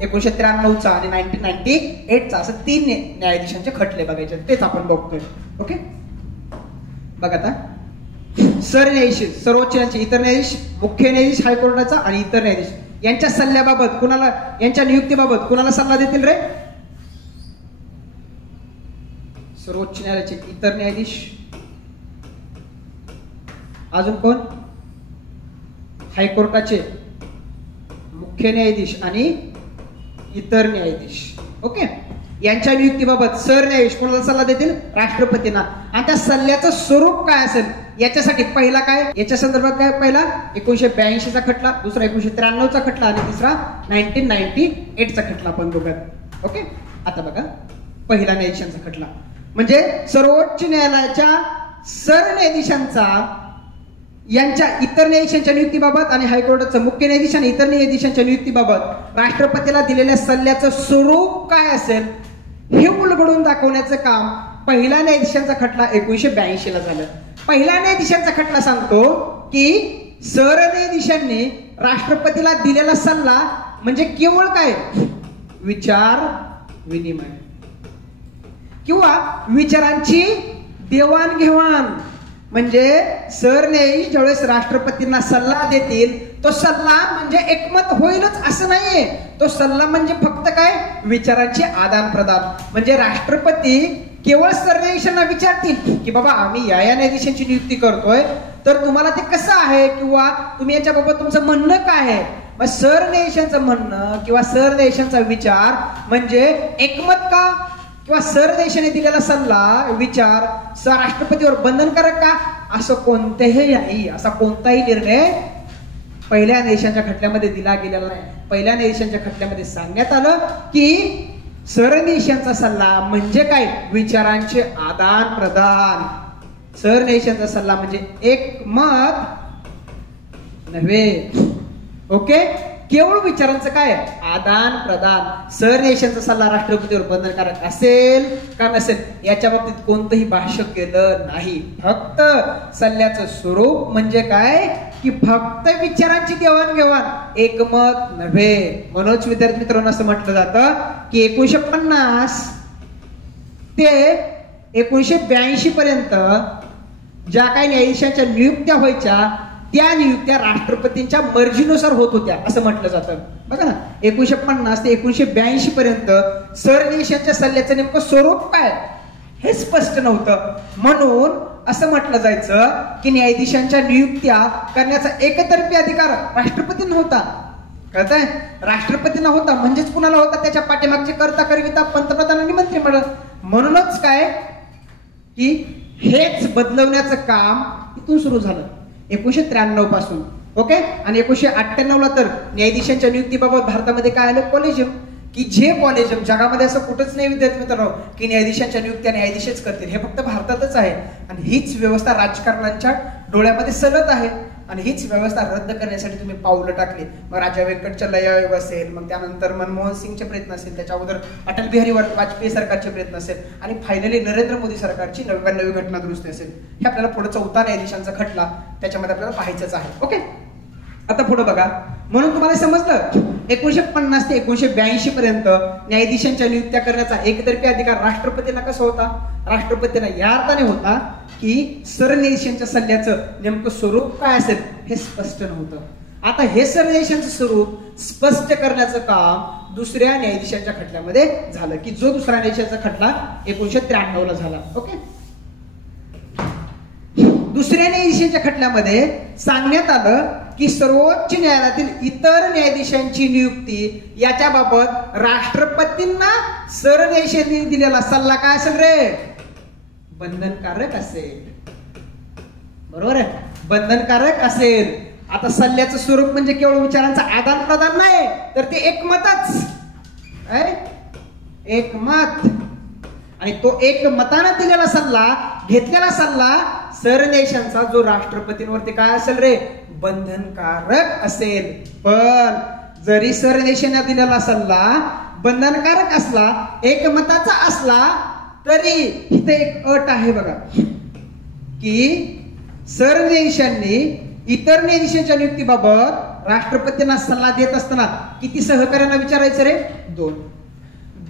1993चा आणि 1998चा असं 3 न्यायाधीशांचे खटले बघायचे. तेच आपण बघतोय. ओके. बघा आता, सरन्यायाधीश, सर्वोच्च न्यायालयाचे इतर न्यायाधीश, मुख्य न्यायाधीश हायकोर्टाचा आणि इतर न्यायाधीश यांच्या सल्ल्याबाबत कुणाला, यांच्या नियुक्तीबाबत कुणाला सल्ला देतील रे? सर्वोच्च न्यायालयाचे इतर न्यायाधीश. अजून कोण? हायकोर्टाचे मुख्य न्यायाधीश आणि इतर न्यायाधीश. ओके. यांच्या नियुक्तीबाबत सरन्यायाधीश कोणाला सल्ला देतील? राष्ट्रपतींना. आणि त्या सल्ल्याचं स्वरूप काय असेल याच्यासाठी पहिला काय, याच्या संदर्भात काय? पहिला 1982चा खटला, दुसरा 1993चा खटला आणि तिसरा 1998चा खटला आपण बघूयात. ओके. आता बघा, पहिला न्यायाधीशांचा खटला म्हणजे सर्वोच्च न्यायालयाच्या सरन्यायाधीशांचा यांच्या इतर न्यायाधीशांच्या नियुक्तीबाबत आणि हायकोर्टाचा मुख्य न्यायाधीश आणि इतर न्यायाधीशांच्या नियुक्तीबाबत राष्ट्रपतीला दिलेल्या सल्ल्याचं स्वरूप काय असेल हे उलगडून दाखवण्याचं काम पहिला न्यायाधीशांचा खटला 1982ला झालं. पहिल्या न्यायाधीशांचा खटला सांगतो की सरन्यायाधीशांनी राष्ट्रपतीला दिलेला सल्ला म्हणजे केवळ काय? विचार विनिमय किंवा विचारांची देवाणघेवाण. म्हणजे सरन्यायाधीश ज्यावेळेस राष्ट्रपतींना सल्ला देतील तो सल्ला म्हणजे एकमत होईलच असं नाहीये. तो सल्ला म्हणजे फक्त काय, विचारांचे आदान प्रदान. म्हणजे राष्ट्रपती केवळ सरन्यायाधीशांना विचारतील की बाबा आम्ही या न्यायाधीशांची नियुक्ती करतोय, तर तुम्हाला ते कसं आहे किंवा तुम्ही याच्याबाबत तुमचं म्हणणं काय आहे. मग सरन्यायाधीशांचं म्हणणं किंवा सरन्यायाधीशांचा विचार म्हणजे एकमत का, किंवा सरन्यायाधीशाने दिलेला सल्ला विचार राष्ट्रपतीवर बंधनकारक का, असं कोणतेही नाही. असा कोणताही निर्णय पहिल्या न्यायाधीशांच्या खटल्यामध्ये दिला गेलेला नाही. पहिल्या न्यायाधीशांच्या खटल्यामध्ये सांगण्यात आलं की सरन्यायाधीशांचा सल्ला म्हणजे काय, विचारांचे आदान प्रदान. सरन्यायाधीशांचा सल्ला म्हणजे एकमत नव्हे. ओके, केवळ विचारांचं काय आदान प्रदान. सरन्यायाधीशांचा सल्ला राष्ट्रपतीवर बंधनकारक असेल का नसेल याच्या बाबतीत कोणतंही भाष्य केलं नाही. फक्त सल्ल्याचं स्वरूप म्हणजे काय की फक्त विचारांची देवाणघेवाण, एकमत नव्हे. म्हणूनच विद्यार्थी मित्रांनो असं म्हटलं जातं की 1950 ते 1982 पर्यंत ज्या काही न्यायाधीशांच्या नियुक्त्या व्हायच्या त्या नियुक्त्या राष्ट्रपतींच्या मर्जीनुसार होत होत्या असं म्हटलं जातं. बघा ना, 1950 ते 1982 पर्यंत सरन्यायाधीशांच्या सल्ल्याचं नेमकं स्वरूप काय हे स्पष्ट नव्हतं. म्हणून असं म्हटलं जायचं की न्यायाधीशांच्या नियुक्त्या करण्याचा एकतर्फी अधिकार राष्ट्रपतींना होता. कळतंय, राष्ट्रपतींना होता. म्हणजेच कुणाला होता, त्याच्या पाठीमागचे कर्ता करविता पंतप्रधान आणि मंत्रिमंडळ. म्हणूनच काय की हेच बदलवण्याचं काम इथून सुरू झालं 1993 पासून. ओके, आणि 1998 ला तर न्यायाधीशांच्या नियुक्तीबाबत भारतामध्ये काय आलं, कॉलेजियम. की जे कॉलेजियम जगामध्ये असं कुठंच नाही विद्यार्थी मित्रांनो की न्यायाधीशांच्या नियुक्त्या न्यायाधीशच करतील. हे फक्त भारतातच आहे. आणि हीच व्यवस्था राजकारणांच्या डोळ्यामध्ये सलत आहे. आणि हीच व्यवस्था रद्द करण्यासाठी तुम्ही पावलं टाकली. मग राजा व्यंकटचलय्या आयोग असेल, मग त्यानंतर मनमोहन सिंगचे प्रयत्न असेल, त्याच्या अगोदर अटल बिहारी वाजपेयी सरकारचे प्रयत्न असेल, आणि फायनली नरेंद्र मोदी सरकारची 99वी घटना दुरुस्ती असेल. हे आपल्याला पुढे 4था न्यायाधीशांचा खटला त्याच्यामध्ये आपल्याला पाहायचंच आहे. ओके, आता पुढे बघा. म्हणून तुम्हाला समजलं 1950 ते 1982 पर्यंत न्यायाधीशांच्या नियुक्त्या करण्याचा एकतर्फी अधिकार राष्ट्रपतींना कसा होता, राष्ट्रपतींना या अर्थाने होता की सरन्यायाधीशांच्या सल्ल्याचं नेमकं स्वरूप काय असेल हे स्पष्ट नव्हतं. आता हे सरन्यायाधीशांचं स्वरूप स्पष्ट करण्याचं काम दुसऱ्या न्यायाधीशांच्या खटल्यामध्ये झालं की जो दुसरा न्यायाधीशांचा खटला 1993 ला झाला. ओके, दुसऱ्या न्यायाधीशांच्या खटल्यामध्ये सांगण्यात आलं की सर्वोच्च न्यायालयातील इतर न्यायाधीशांची नियुक्ती याच्याबाबत राष्ट्रपतींना सरन्यायाधीशांनी दिलेला सल्ला काय असेल रे, बंधनकारक असेल. बरोबर आहे, बंधनकारक असेल. आता सल्ल्याचं स्वरूप म्हणजे केवळ विचारांचा आदान प्रदान नाही, तर ते एकमतच, एकमत. आणि तो एकमतानं दिलेला सल्ला, घेतलेला सल्ला सरन्यायाधीशांचा जो राष्ट्रपतींवरती काय असेल रे, बंधनकारक असेल. पण जरी सरन्यायाधीशांना दिलेला सल्ला बंधनकारक असला, एकमताचा असला, तरी इथे एक अट आहे बघा की सरन्यायाधीशांनी इतर न्यायाधीशांच्या नियुक्तीबाबत राष्ट्रपतींना सल्ला देत असताना किती सहकार्यांना विचारायचं रे,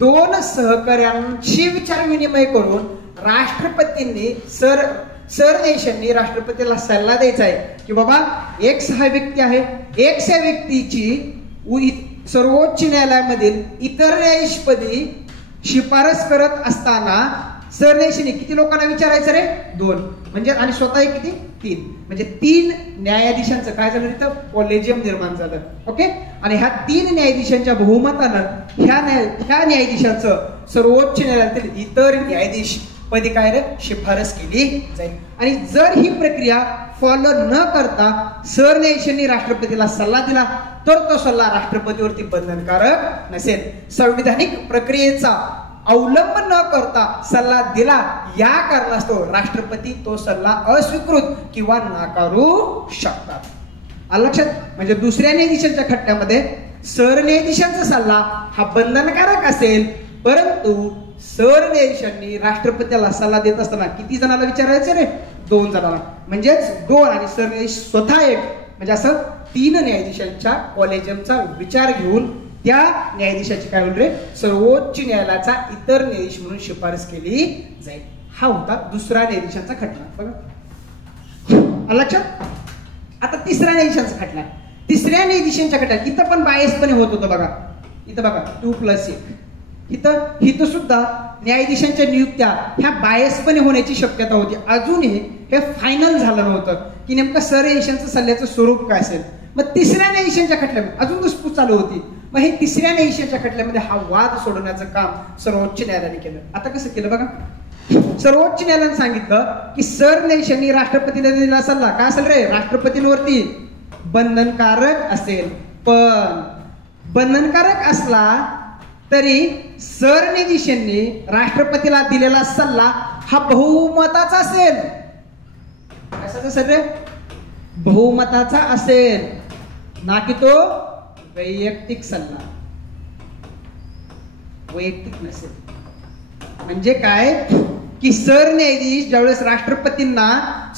2 सहकार्यांशी विचार विनिमय करून राष्ट्रपतींनी सरन्यायाधीशांनी राष्ट्रपतीला सल्ला द्यायचा आहे की बाबा एक 6 व्यक्ती आहे, एक 6 व्यक्तीची सर्वोच्च न्यायालयामधील इतर न्यायाधीशपदी शिफारस करत असताना सरन्यायाधीशांनी किती लोकांना विचारायचं रे, 2. म्हणजे आणि स्वतः किती, 3. म्हणजे 3 न्यायाधीशांचं काय झालं तिथं, कॉलेजियम निर्माण झालं. ओके, आणि ह्या 3 न्यायाधीशांच्या बहुमतानं ह्या न्यायाधीशांचं सर्वोच्च न्यायालयातील इतर न्यायाधीश पदी काय रे, शिफारस केली जाईल. आणि जर ही प्रक्रिया फॉलो न करता सरन्यायाधीशांनी राष्ट्रपतीला सल्ला दिला तर तो सल्ला राष्ट्रपतीवरती बंधनकारक नसेल. संविधानिक प्रक्रियेचा अवलंब न करता सल्ला दिला या कारणास्तव राष्ट्रपती तो सल्ला अस्वीकृत किंवा नाकारू शकतात. लक्षात, म्हणजे दुसऱ्या न्यायाधीशांच्या खटल्यामध्ये सरन्यायाधीशांचा सल्ला हा बंधनकारक असेल, परंतु सरन्यायाधीशांनी राष्ट्रपतीला सल्ला देत असताना किती जणांना विचारायचं रे, 2 जणांना. म्हणजेच 2 आणि सरन्यायाधीश स्वतः 1, म्हणजे असं 3 न्यायाधीशांच्या कॉलेजियमचा विचार घेऊन त्या न्यायाधीशाची काय होईल रे, सर्वोच्च न्यायालयाचा इतर न्यायाधीश म्हणून शिफारस केली जाईल. हा होता दुसरा न्यायाधीशांचा खटला. बघा लक्षात. आता तिसऱ्या न्यायाधीशांचा खटला. तिसऱ्या न्यायाधीशांच्या खटल्यात इथं पण बायसपणे होत होतं. बघा इथं बघा 2+1. इथं सुद्धा न्यायाधीशांच्या नियुक्त्या ह्या बायसपणे होण्याची शक्यता होती. अजूनही हे फायनल झालं नव्हतं की नेमकं सरन्यायाधीशांचं सल्ल्याचं स्वरूप काय असेल. मग तिसऱ्या न्यायाधीशांच्या खटल्यामध्ये अजून घुसपूस चालू होती. मग हे तिसऱ्या न्यायाधीशांच्या खटल्यामध्ये हा वाद सोडवण्याचं काम सर्वोच्च न्यायालयाने केलं. आता कसं केलं बघा. सर्वोच्च न्यायालयाने सांगितलं की सरन्यायाधीशांनी राष्ट्रपतीला दिलेला सल्ला काय असेल रे, राष्ट्रपतींवरती बंधनकारक असेल. पण बंधनकारक असला तरी सरन्यायाधीशांनी राष्ट्रपतीला दिलेला सल्ला हा बहुमताचा असेल. कशाचा असेल रे, बहुमताचा असेल, ना की तो वैयक्तिक सल्ला, वैयक्तिक नसेल. म्हणजे काय की सरन्यायाधीश ज्यावेळेस राष्ट्रपतींना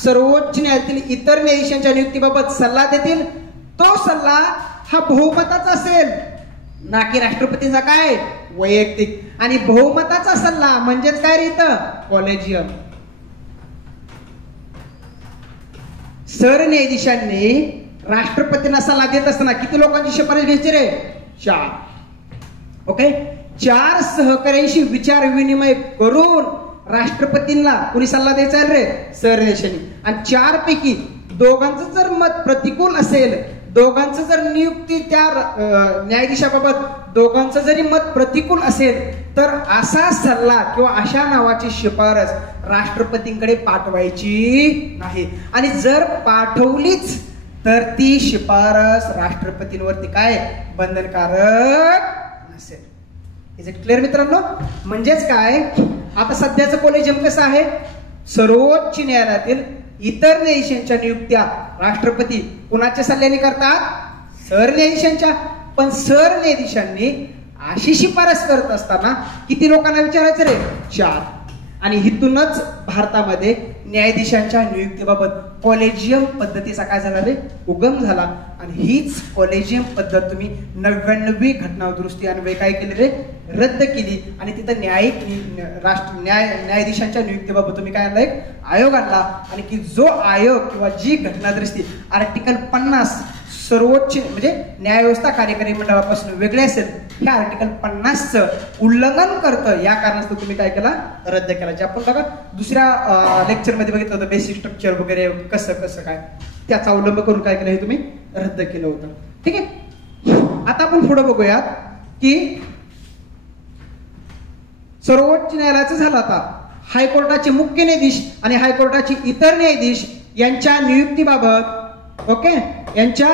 सर्वोच्च न्यायालयातील इतर न्यायाधीशांच्या नियुक्तीबाबत सल्ला देतील, तो सल्ला हा बहुमताचा असेल, ना की राष्ट्रपतींचा काय वैयक्तिक. आणि बहुमताचा सल्ला म्हणजेच काय रे, इथं कॉलेजियम. सरन्यायाधीशांनी राष्ट्रपतींना सल्ला देत असताना किती लोकांची शिफारस घ्यायची रे, 4. ओके, 4 सहकार्यांशी विचार विनिमय करून राष्ट्रपतींना कुणी सल्ला द्यायचा रे, सरन्यायाधीशांनी. आणि 4 पैकी दोघांचं जर मत प्रतिकूल असेल, दोघांचं जर नियुक्ती त्या न्यायाधीशाबाबत दोघांचं जरी मत प्रतिकूल असेल, तर असा सल्ला किंवा अशा नावाची शिफारस राष्ट्रपतींकडे पाठवायची नाही. आणि जर पाठवलीच तर ती शिफारस राष्ट्रपतींवरती काय बंधनकारक नसेल. इज इट क्लिअर मित्रांनो. म्हणजेच काय, आता सध्याचं कॉलेजियम कसं आहे, सर्वोच्च न्यायालयातील इतर न्यायाधीशांच्या नियुक्त्या राष्ट्रपती कुणाच्या सल्ल्याने करतात, सरन्यायाधीशांच्या. पण सरन्यायाधीशांनी अशी शिफारस करत असताना किती लोकांना विचारायचं रे, 4. आणि इथूनच भारतामध्ये न्यायाधीशांच्या नियुक्तीबाबत कॉलेजियम पद्धतीचा काय झाला रे, उगम झाला. आणि हीच कॉलेजियम पद्धत तुम्ही 99वी घटना दुरुस्ती अन्वये काय केली रे, रद्द केली. आणि तिथं न्यायाधीशांच्या नियुक्तीबाबत तुम्ही काय आणलं, एक आयोग आणला. आणि की जो आयोग किंवा जी घटना दुरुस्ती आर्टिकल 50 सर्वोच्च म्हणजे न्यायव्यवस्था कार्यकारी मंडळापासून वेगळे असेल, ह्या आर्टिकल 50चं उल्लंघन करतं, या कारणास्तव तुम्ही काय केला, रद्द केला. जे आपण बघा दुसऱ्या लेक्चरमध्ये बघितलं होतं, बेसिक स्ट्रक्चर वगैरे कसं कसं काय, त्याचा अवलंब करून काय केलं हे तुम्ही रद्द केलं होतं. ठीक आहे. आता आपण पुढे बघूयात की सर्वोच्च न्यायालयाचं झालं. आता हायकोर्टाचे मुख्य न्यायाधीश आणि हायकोर्टाचे इतर न्यायाधीश यांच्या नियुक्तीबाबत, ओके, यांच्या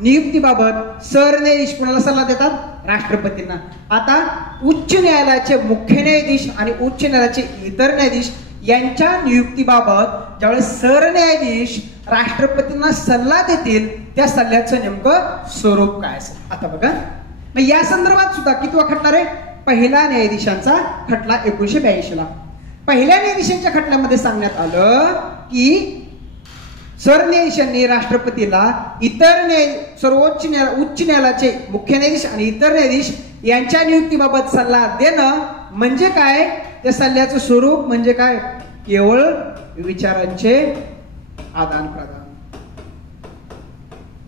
नियुक्तीबाबत सरन्यायाधीश कोणाला सल्ला देतात, राष्ट्रपतींना. आता उच्च न्यायालयाचे मुख्य न्यायाधीश आणि उच्च न्यायालयाचे इतर न्यायाधीश यांच्या नियुक्तीबाबत ज्यावेळेस सरन्यायाधीश राष्ट्रपतींना सल्ला देतील, त्या सल्ल्याचं नेमकं स्वरूप काय असेल. आता बघा, मग या संदर्भात सुद्धा कितवा खटला रे, पहिला न्यायाधीशांचा खटला 1982 ला. पहिल्या न्यायाधीशांच्या खटल्यामध्ये सांगण्यात आलं की सरन्यायाधीशांनी राष्ट्रपतीला सर्वोच्च उच्च न्यायालयाचे मुख्य न्यायाधीश आणि इतर न्यायाधीश यांच्या नियुक्तीबाबत सल्ला देणं म्हणजे काय, त्या सल्ल्याचं स्वरूप म्हणजे काय, केवळ विचारांचे आदान प्रदान.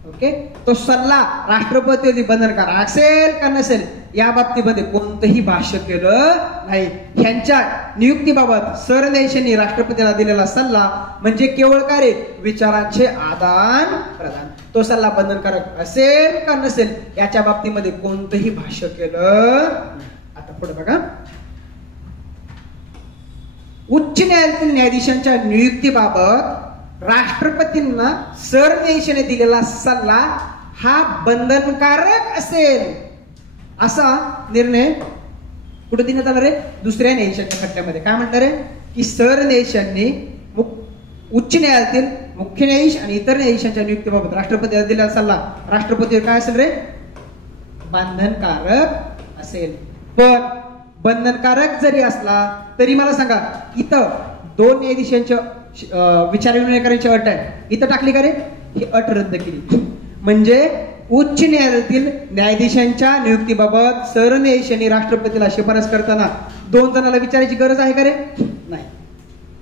ओके, तो सल्ला राष्ट्रपती बंधनकारक असेल का नसेल या बाबतीमध्ये कोणतंही भाष्य केलं नाही. ह्यांच्या नियुक्तीबाबत सरन्यायाधीशांनी राष्ट्रपतीला दिलेला सल्ला म्हणजे केवळ काय रे, विचारांचे आदान प्रदान. तो सल्ला बंधनकारक असेल का नसेल याच्या बाबतीमध्ये कोणतंही भाष्य केलं. आता पुढे बघा, उच्च न्यायालयातील न्यायाधीशांच्या नियुक्तीबाबत राष्ट्रपतींना सरन्यायाधीशाने दिलेला सल्ला हा बंधनकारक असेल असा निर्णय कुठे देण्यात आला रे, दुसऱ्या न्यायाधीशांच्या खटल्यामध्ये. काय म्हटलं रे की सरन्यायाधीशांनी उच्च न्यायालयातील मुख्य न्यायाधीश आणि इतर न्यायाधीशांच्या नियुक्तीबाबत राष्ट्रपतीला दिलेला सल्ला राष्ट्रपतीवर काय असेल रे, बंधनकारक असेल. पण बंधनकारक जरी असला तरी मला सांगा, इथं 2 न्यायाधीशांच्या विचार विनिमय करायची अट आहे, इथं टाकली का रे, ही अट रद्द केली. म्हणजे उच्च न्यायालयातील न्यायाधीशांच्या नियुक्तीबाबत सरन्यायाधीशांनी राष्ट्रपतीला शिफारस करताना 2 जणांना विचारायची गरज आहे का रे? नाही.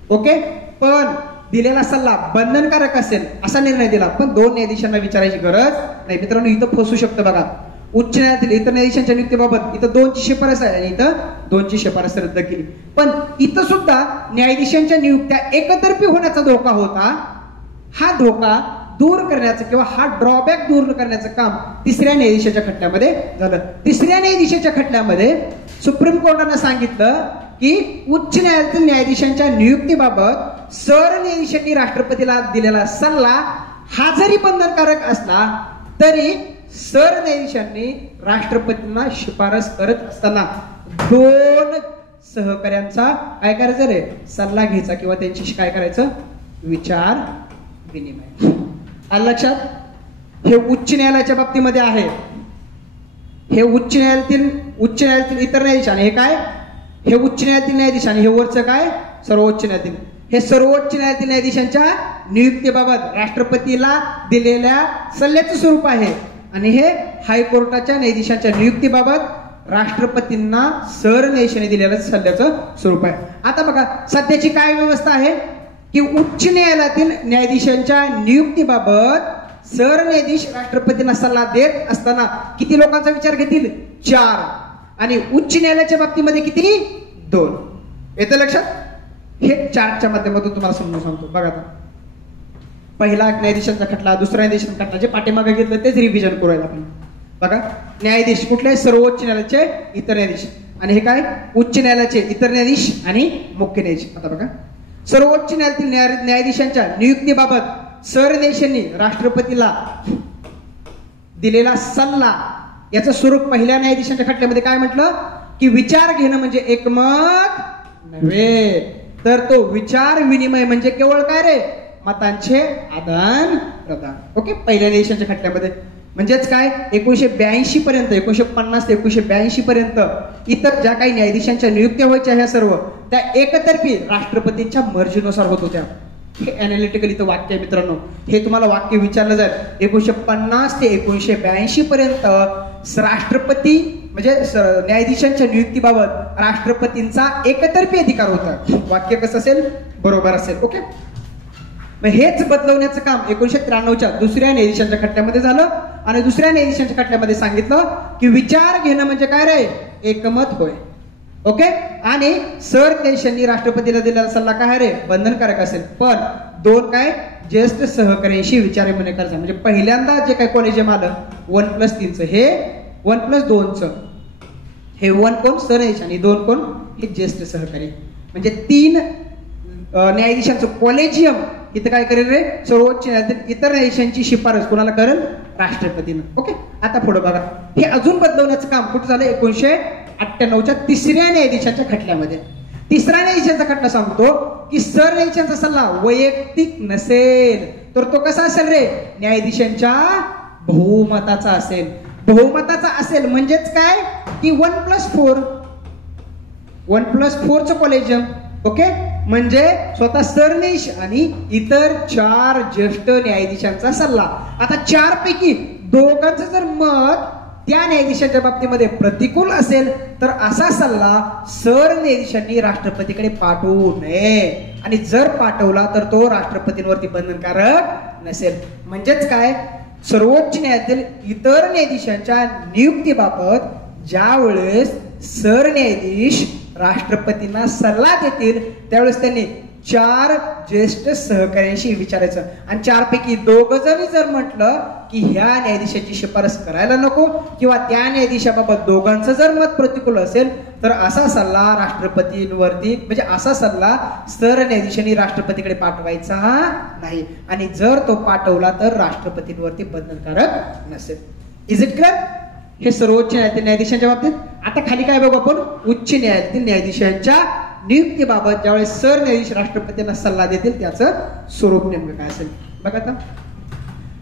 ओके, पण दिलेला सल्ला बंधनकारक असेल असा निर्णय दिला, पण 2 न्यायाधीशांना विचारायची गरज नाही. मित्रांनो, इथं फसू शकतं बघा. उच्च न्यायालयातील इतर न्यायाधीशांच्या नियुक्तीबाबत इथं 2ची शिफारस आहे आणि इथं 2ची शिफारस रद्द केली. पण इथं सुद्धा न्यायाधीशांच्या नियुक्त्या एकतर्फी होण्याचा धोका होता. हा धोका दूर करण्याचं किंवा हा ड्रॉबॅक दूर करण्याचं काम 3ऱ्या न्यायाधीशाच्या खटल्यामध्ये झालं. 3ऱ्या न्यायाधीशाच्या खटल्यामध्ये सुप्रीम कोर्टानं सांगितलं की उच्च न्यायालयातील न्यायाधीशांच्या नियुक्तीबाबत सरन्यायाधीशांनी राष्ट्रपतीला दिलेला सल्ला हा जरी बंधनकारक असला तरी सरन्यायाधीशांनी राष्ट्रपतींना शिफारस करत असताना 2 सहकार्यांचा काय करायचं रे? सल्ला घ्यायचा किंवा त्यांच्याशी काय करायचं? विचार विनिमय. आलं लक्षात? हे उच्च न्यायालयाच्या बाबतीमध्ये आहे. हे उच्च न्यायालयातील इतर न्यायाधीश आणि हे काय? हे उच्च न्यायालयातील न्यायाधीश आणि हे वरचं काय? सर्वोच्च न्यायालयातील. हे सर्वोच्च न्यायालयातील न्यायाधीशांच्या नियुक्तीबाबत राष्ट्रपतीला दिलेल्या सल्ल्याचं स्वरूप आहे आणि हे हायकोर्टाच्या न्यायाधीशांच्या नियुक्तीबाबत राष्ट्रपतींना सरन्यायाधीशांनी दिलेल्या सल्ल्याचं स्वरूप आहे. आता बघा, सध्याची काय व्यवस्था आहे की उच्च न्यायालयातील न्यायाधीशांच्या नियुक्तीबाबत सरन्यायाधीश राष्ट्रपतींना सल्ला देत असताना किती लोकांचा विचार घेतील? 4. आणि उच्च न्यायालयाच्या बाबतीमध्ये किती? 2. येतं लक्षात? हे चार्टच्या माध्यमातून तुम्हाला समजून सांगतो. बघा, आता पहिला न्यायाधीशांचा खटला, दुसरा न्यायाधीशांचा खटला, जे पाठीमागे घेतलं तेच रिव्हिजन करूया आपण. बघा, न्यायाधीश कुठले? सर्वोच्च न्यायालयाचे इतर न्यायाधीश आणि हे काय? उच्च न्यायालयाचे इतर न्यायाधीश आणि मुख्य न्यायाधीश. आता बघा, सर्वोच्च न्यायालयातील न्यायाधीशांच्या नियुक्तीबाबत सरन्यायाधीशांनी राष्ट्रपतीला दिलेला सल्ला याचं स्वरूप पहिल्या न्यायाधीशांच्या खटल्यामध्ये काय म्हटलं की विचार घेणं म्हणजे एकमत नव्हे, तर तो विचार विनिमय म्हणजे केवळ काय रे? मतांचे आदान प्रदान. ओके, पहिल्या न्यायाधीशांच्या खटल्यामध्ये म्हणजेच काय? 1982 पर्यंत, 1950 ते 1982 पर्यंत इतर ज्या काही न्यायाधीशांच्या नियुक्त्या व्हायच्या ह्या सर्व त्या एकतर्फी राष्ट्रपतींच्या मर्जीनुसार होत होत्या. हे अॅनालिटिकल इथं वाक्य आहे मित्रांनो. हे तुम्हाला वाक्य विचारलं जाईल. 1950 ते 1982 पर्यंत राष्ट्रपती म्हणजे न्यायाधीशांच्या नियुक्तीबाबत राष्ट्रपतींचा एकतर्फी अधिकार होता. वाक्य कसं असेल? बरोबर असेल. ओके, मग हेच बदलवण्याचं काम 1993च्या दुसऱ्या न्यायाधीशांच्या खटल्यामध्ये झालं आणि दुसऱ्या न्यायाधीशांच्या खटल्यामध्ये सांगितलं की विचार घेणं म्हणजे काय रे? एकमत होय. ओके, आणि सरन्यायाधीशांनी राष्ट्रपतीला दिलेला सल्ला काय रे? बंधनकारक असेल, पण 2 काय? ज्येष्ठ सहकार्यांशी विचार विनिमय करायचा. म्हणजे पहिल्यांदा जे काय कॉलेजियम आलं 1+3चं, हे 1+2चं, हे 1 कोण? सरन्यायाधीश आणि 2 कोण? हे ज्येष्ठ सहकारी. म्हणजे 3 न्यायाधीशांचं कॉलेजियम इथं काय करेल रे? सर्वोच्च न्यायालयातील इतर न्यायाधीशांची शिफारस कोणाला करेल? राष्ट्रपतीनं. ओके, आता पुढे बघा, हे अजून बदलवण्याचं काम कुठं झालं? 1998च्या 3ऱ्या न्यायाधीशाच्या खटल्यामध्ये. 3रा न्यायाधीशांचा खटला सांगतो की सरन्यायाधीशांचा सल्ला वैयक्तिक नसेल, तर तो कसा असेल रे? न्यायाधीशांच्या बहुमताचा असेल. बहुमताचा असेल म्हणजेच काय की 1+4चं कॉलेजियम. ओके, म्हणजे स्वतः सरन्यायाधीश आणि इतर 4 ज्येष्ठ न्यायाधीशांचा सल्ला. आता 4 पैकी दोघांचं जर मत त्या न्यायाधीशाच्या बाबतीमध्ये प्रतिकूल असेल तर असा सल्ला सरन्यायाधीशांनी राष्ट्रपतीकडे पाठवू नये, आणि जर पाठवला तर तो राष्ट्रपतींवरती बंधनकारक नसेल. म्हणजेच काय? सर्वोच्च न्यायालयातील इतर न्यायाधीशांच्या नियुक्तीबाबत ज्या वेळेस सरन्यायाधीश राष्ट्रपतींना सल्ला देतील त्यावेळेस त्यांनी 4 ज्येष्ठ सहकार्यांशी विचारायचं, आणि 4 पैकी 2 जरी जर म्हटलं की ह्या न्यायाधीशाची शिफारस करायला नको किंवा त्या न्यायाधीशाबाबत दोघांचं जर मत प्रतिकूल असेल तर असा सल्ला राष्ट्रपतींवरती म्हणजे असा सल्ला सरन्यायाधीशांनी राष्ट्रपतीकडे पाठवायचा नाही, आणि जर तो पाठवला तर राष्ट्रपतींवरती बंधनकारक नसेल. Is it clear? हे सर्वोच्च न्यायालयातील न्यायाधीशांच्या बाबतीत. आता खाली काय बघू आपण? उच्च न्यायालयातील न्यायाधीशांच्या नियुक्तीबाबत ज्यावेळेस सरन्यायाधीश राष्ट्रपतींना सल्ला देतील त्याचं स्वरूप नेमकं काय असेल. बघा, आता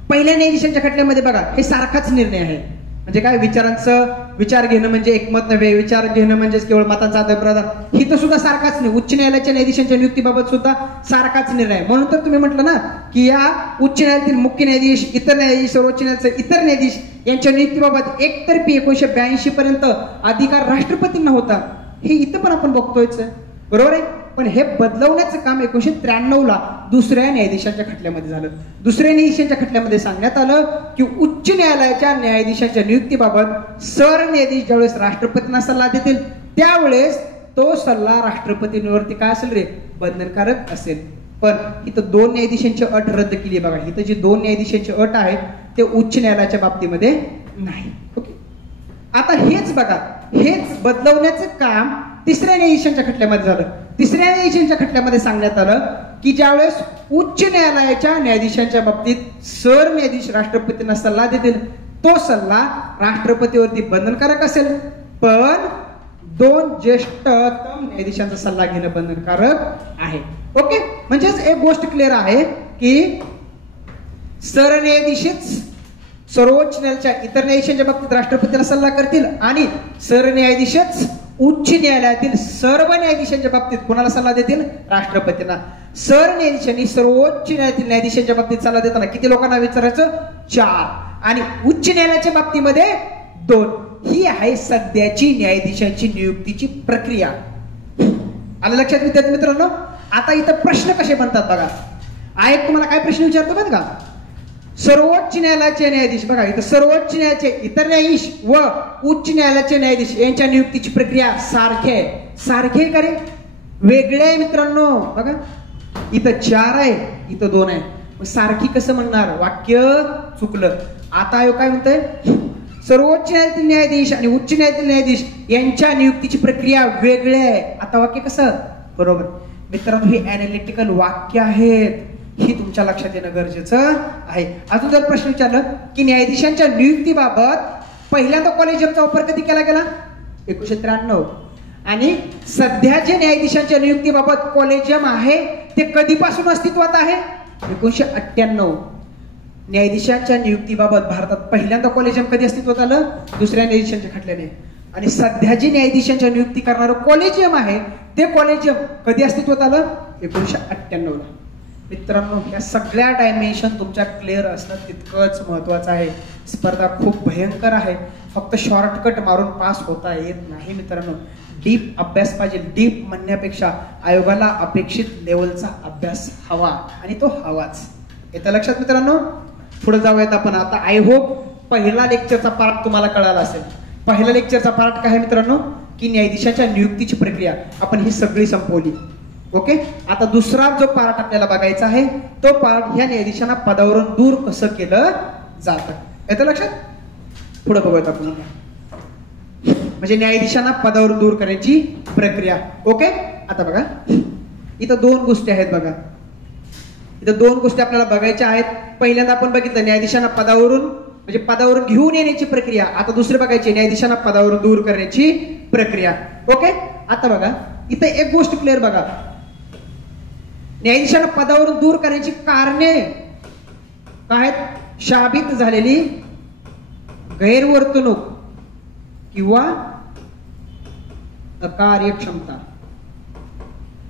पहिल्या न्यायाधीशांच्या खटल्यामध्ये बघा, हे सारखाच निर्णय आहे. म्हणजे काय? विचार घेणं म्हणजे एकमत नव्हे, विचार घेणं म्हणजे केवळ मतांचा आदान प्रदान. ही तर सुद्धा सारखाच नाही. उच्च न्यायालयाच्या न्यायाधीशांच्या नियुक्तीबाबत सुद्धा सारखाच निर्णय आहे. म्हणून तर तुम्ही म्हटलं ना की या उच्च न्यायालयातील मुख्य न्यायाधीश, इतर न्यायाधीश, सर्वोच्च न्यायालयाचे इतर न्यायाधीश यांच्या नियुक्तीबाबत एकतर्फी 1982 पर्यंत अधिकार राष्ट्रपतींना होता. हे इथं पण आपण बघतोयच, बरोबर आहे. पण हे बदलवण्याचं काम 1993 दुसऱ्या न्यायाधीशांच्या खटल्यामध्ये झालं. दुसऱ्या न्यायाधीशांच्या खटल्यामध्ये सांगण्यात आलं की उच्च न्यायालयाच्या न्यायाधीशांच्या नियुक्तीबाबत सरन्यायाधीश ज्यावेळेस राष्ट्रपतींना सल्ला देतील त्यावेळेस तो सल्ला राष्ट्रपतींवरती काय असेल रे, बंधनकारक असेल. पण इथं 2 न्यायाधीशांची अट रद्द केली आहे बघा. इथं जी 2 न्यायाधीशांची अट आहे ते उच्च न्यायालयाच्या बाबतीमध्ये नाही. ओके, आता हेच बघा, हेच बदलवण्याचं काम तिसऱ्या न्यायाधीशांच्या खटल्यामध्ये झालं. तिसऱ्या न्यायाधीशांच्या खटल्यामध्ये सांगण्यात आलं की ज्यावेळेस उच्च न्यायालयाच्या न्यायाधीशांच्या बाबतीत सरन्यायाधीश राष्ट्रपतींना सल्ला देतील तो सल्ला राष्ट्रपतीवरती बंधनकारक असेल, पण 2 ज्येष्ठतम न्यायाधीशांचा सल्ला घेणं बंधनकारक आहे. ओके, म्हणजेच एक गोष्ट क्लिअर आहे की सरन्यायाधीशच सर्वोच्च न्यायालयाच्या इतर न्यायाधीशांच्या बाबतीत राष्ट्रपतीला सल्ला करतील आणि सरन्यायाधीशच उच्च न्यायालयातील सर्व न्यायाधीशांच्या बाबतीत कोणाला सल्ला देतील, राष्ट्रपतींना. सरन्यायाधीशांनी सर्वोच्च न्यायालयातील न्यायाधीशांच्या बाबतीत सल्ला देताना किती लोकांना विचारायचं, 4, आणि उच्च न्यायालयाच्या बाबतीमध्ये 2. ही आहे सध्याची न्यायाधीशांची नियुक्तीची प्रक्रिया. आलं लक्षात विद्यार्थी मित्रांनो. आता इथं प्रश्न कसे बनतात बघा. आयोग तुम्हाला काय प्रश्न विचारतो बघा का, सर्वोच्च न्यायालयाचे न्यायाधीश बघा, इथं सर्वोच्च न्यायालयाचे इतर न्यायाधीश व उच्च न्यायालयाचे न्यायाधीश यांच्या नियुक्तीची प्रक्रिया सारखी आहे. सारखे का रे, वेगळे आहे मित्रांनो. बघा इथं 4 आहे, इथं 2 आहे. मग सारखी कसं म्हणणार, वाक्य चुकलं. आता आयोग काय म्हणतोय, सर्वोच्च न्यायालयातील न्यायाधीश आणि उच्च न्यायालयातील न्यायाधीश यांच्या नियुक्तीची प्रक्रिया वेगळी आहे. आता वाक्य कसं बरोबर. मित्रांनो हे अनालिटिकल वाक्य आहेत, ही तुमच्या लक्षात येणं गरजेचं आहे. अजून जर प्रश्न विचारलं की न्यायाधीशांच्या नियुक्तीबाबत पहिल्यांदा कॉलेजियमचा वापर कधी केला गेला, 1993, आणि सध्याच्या न्यायाधीशांच्या नियुक्तीबाबत कॉलेजियम आहे ते कधीपासून अस्तित्वात आहे, 1998. न्यायाधीशांच्या नियुक्तीबाबत भारतात पहिल्यांदा कॉलेजियम कधी अस्तित्वात आलं, दुसऱ्या न्यायाधीशांच्या खटल्याने. आणि सध्या जे न्यायाधीशांच्या नियुक्ती करणारं कॉलेजियम आहे ते कॉलेजियम कधी अस्तित्वात आलं, 1998. मित्रांनो या सगळ्या डायमेन्शन तुमच्या क्लिअर असणं तितकंच महत्वाचं आहे. स्पर्धा खूप भयंकर आहे, फक्त शॉर्टकट मारून पास होता येत नाही मित्रांनो. डीप अभ्यास पाहिजे. डीप म्हणण्यापेक्षा आयोगाला अपेक्षित लेवलचा अभ्यास हवा, आणि तो हवाच. येतं लक्षात मित्रांनो. पुढे जाऊयात आपण. आता आय होप पहिला लेक्चरचा पार्ट तुम्हाला कळाला असेल. पहिला लेक्चरचा पार्ट काय आहे मित्रांनो, की न्यायाधीशाच्या नियुक्तीची प्रक्रिया आपण ही सगळी संपवली. ओके, आता दुसरा जो पार्ट आपल्याला बघायचा आहे तो पार्ट ह्या न्यायाधीशांना पदावरून दूर कसं केलं जातं. येतं लक्षात. पुढे बघूयात आपण. म्हणजे न्यायाधीशांना पदावरून दूर करण्याची प्रक्रिया. ओके, आता बघा इथं 2 गोष्टी आहेत बघा. इथं 2 गोष्टी आपल्याला बघायच्या आहेत. पहिल्यांदा आपण बघितलं न्यायाधीशांना पदावरून म्हणजे पदावरून घेऊन येण्याची प्रक्रिया. आता दुसरे बघायचे न्यायाधीशांना पदावरून दूर करण्याची प्रक्रिया. ओके, आता बघा इथं एक गोष्ट क्लिअर बघा. न्यायाधीशांना पदावरून दूर करण्याची कारणे काय आहेत, शाबित झालेली गैरवर्तणूक किंवा अकार्यक्षमता.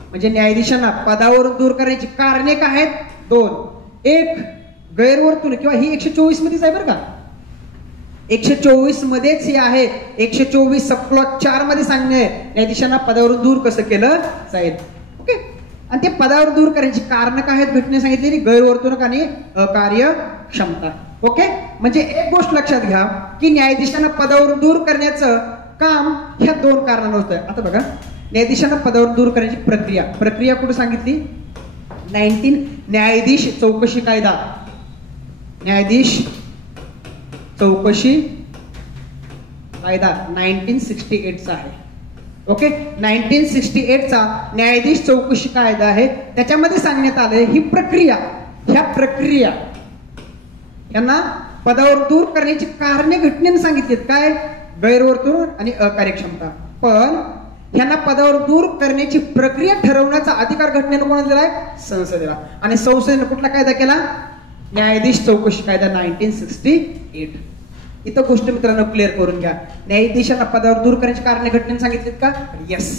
म्हणजे न्यायाधीशांना पदावरून दूर करण्याची कारणे काय आहेत, 2. एक गैरवर्तणूक किंवा ही 124 मध्येच आहे बरं का, 124 मध्येच हे आहे. 124 सबक्लॉज 4 मध्ये सांगणे न्यायाधीशांना पदावरून दूर कसं केलं जाईल. ओके, आणि ते पदावर दूर करण्याची कारण काय आहेत घटने सांगितलेली, गैरवर्तणूक आणि अकार्यक्षमता. ओके, म्हणजे एक गोष्ट लक्षात घ्या की न्यायाधीशांना पदावर दूर करण्याचं काम ह्या 2 कारणांना होतं. आता बघा न्यायाधीशांना पदावर दूर करण्याची प्रक्रिया कुठे सांगितली, 19 न्यायाधीश चौकशी कायदा, न्यायाधीश चौकशी कायदा 1968 चा आहे. ओके, 1968 चा न्यायाधीश चौकशी कायदा आहे. त्याच्यामध्ये सांगण्यात आलंय ही प्रक्रिया, ह्या प्रक्रिया यांना पदावर दूर करण्याची कारणे घटनेने सांगितलीत. काय, गैरवर्तणूक आणि अकार्यक्षमता. पण ह्यांना पदावर दूर करण्याची प्रक्रिया ठरवण्याचा अधिकार घटनेने कोणाला दिलाय, संसदेला. आणि संसदेने कुठला कायदा केला, न्यायाधीश चौकशी कायदा 1968. इथं गोष्ट मित्रांनो क्लिअर करून घ्या. न्यायाधीशांना पदावर दूर करण्याची कारणे घटनेने सांगितलीत का, यस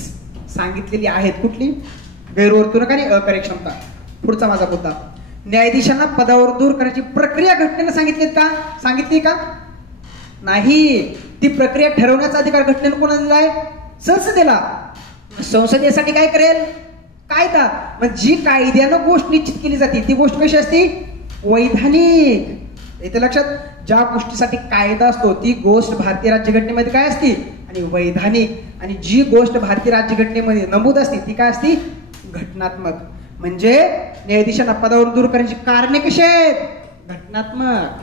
सांगितलेली आहेत. कुठली, गैरवर्तणूक आणि अकार्यक्षमता. पुढचा माझा मुद्दा, न्यायाधीशांना पदावर दूर करण्याची प्रक्रिया घटनेने सांगितलीत का, सांगितली का, नाही, ती प्रक्रिया ठरवण्याचा अधिकार घटनेनं कोणाला दिलाय? संसदेला. संसदेसाठी काय करेल? कायदा. मग जी कायद्यानं गोष्ट निश्चित केली जाते ती गोष्ट कशी असते? वैधानिक. इथे लक्षात, ज्या गोष्टीसाठी कायदा असतो ती गोष्ट भारतीय राज्यघटनेमध्ये काय असते? आणि वैधानिक. आणि जी गोष्ट भारतीय राज्यघटनेमध्ये नमूद असते ती काय असते? घटनात्मक. म्हणजे न्यायाधीशांना पदावरून दूर करण्याची कारणे कशी आहेत? घटनात्मक.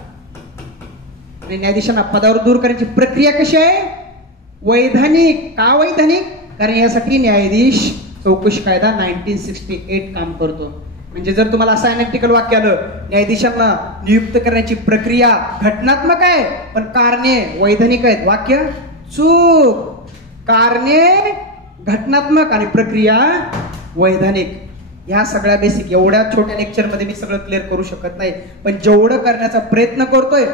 आणि न्यायाधीशांना पदावर दूर करण्याची प्रक्रिया कशी आहे? वैधानिक. का वैधानिक? कारण यासाठी न्यायाधीश चौकशी कायदा 1968 काम करतो. म्हणजे जर तुम्हाला असं अनॅक्टिकल वाक्य आलं, न्यायाधीशांना नियुक्त करण्याची प्रक्रिया घटनात्मक आहे पण कारणे वैधानिक आहेत, वाक्य चूक. कारणे घटनात्मक आणि प्रक्रिया वैधानिक. ह्या सगळ्या बेसिक एवढ्या छोट्या लेक्चरमध्ये मी सगळं क्लिअर करू शकत नाही, पण जेवढं करण्याचा प्रयत्न करतोय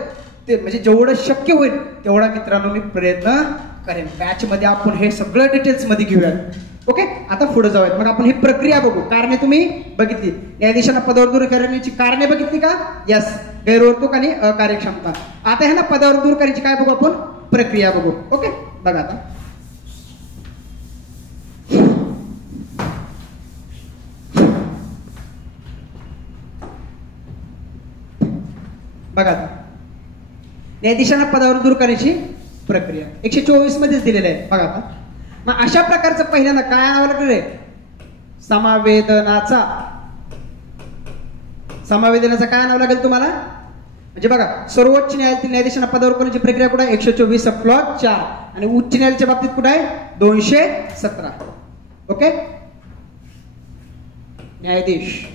ते म्हणजे जेवढं शक्य होईल तेवढा मित्रांनो मी प्रयत्न करेन. बॅच मध्ये आपण हे सगळं डिटेल्स मध्ये घेऊयात. ओके, आता पुढे जाऊयात. मग आपण ही प्रक्रिया बघू. कारणे तुम्ही बघितली, न्यायाधीशांना पदावर दूर करण्याची कारणे बघितली का? यस, गैरवर्तणूक आणि अकार्यक्षमता. आता ह्यांना पदावर दूर करायची काय बघू आपण? प्रक्रिया बघू. ओके, बघा आता. बघा आता, न्यायाधीशांना पदावर दूर करण्याची प्रक्रिया 124 मध्येच दिलेलं आहे. बघा आता, मग अशा प्रकारचं पहिल्यांदा काय आणावं लागलं रे? समावेदनाचा. समावेदनाचा काय आणावं लागेल तुम्हाला? म्हणजे बघा, सर्वोच्च न्यायालयातील न्यायाधीशांना पदावर करण्याची प्रक्रिया कुठे आहे? 124 क्लॉज 4. आणि उच्च न्यायालयाच्या बाबतीत कुठे आहे? 217. ओके, न्यायाधीश,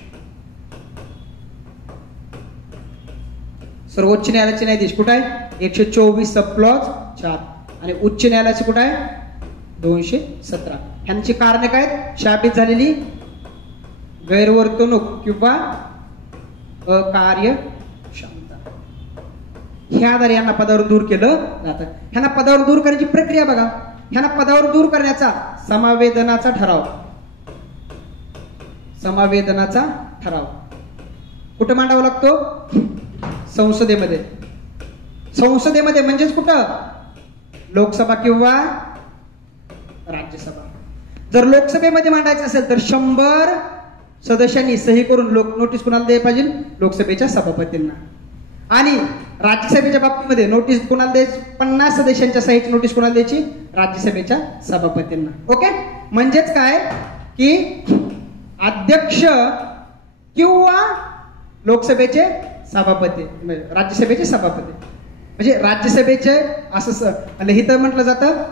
सर्वोच्च न्यायालयाचे न्यायाधीश कुठे आहे? 124 क्लॉज 4. आणि उच्च न्यायालयाचे कुठे आहे? 217. ह्यांची कारणे काय? शाबित झालेली गैरवर्तणूक किंवा अकार्यक्षमता. ह्या आधारे यांना पदावर दूर केलं जातं. ह्यांना पदावर दूर करण्याची प्रक्रिया बघा. ह्यांना पदावर दूर करण्याचा समावेदनाचा ठराव. समावेदनाचा ठराव कुठं मांडावा लागतो? संसदेमध्ये. संसदेमध्ये म्हणजेच कुठं? लोकसभा किंवा राज्यसभा. जर लोकसभेमध्ये मांडायचं असेल तर 100 सदस्यांनी सही करून नोटीस कुणाला द्यायला पाहिजे? लोकसभेच्या सभापतींना. आणि राज्यसभेच्या बाबतीमध्ये नोटीस कुणाला द्यायची? 50 सदस्यांच्या सहीची नोटीस कुणाला द्यायची? राज्यसभेच्या सभापतींना. ओके, म्हणजेच काय की अध्यक्ष किंवा लोकसभेचे सभापती, राज्यसभेचे सभापती. म्हणजे राज्यसभेचे असं आणि इथं म्हटलं जातं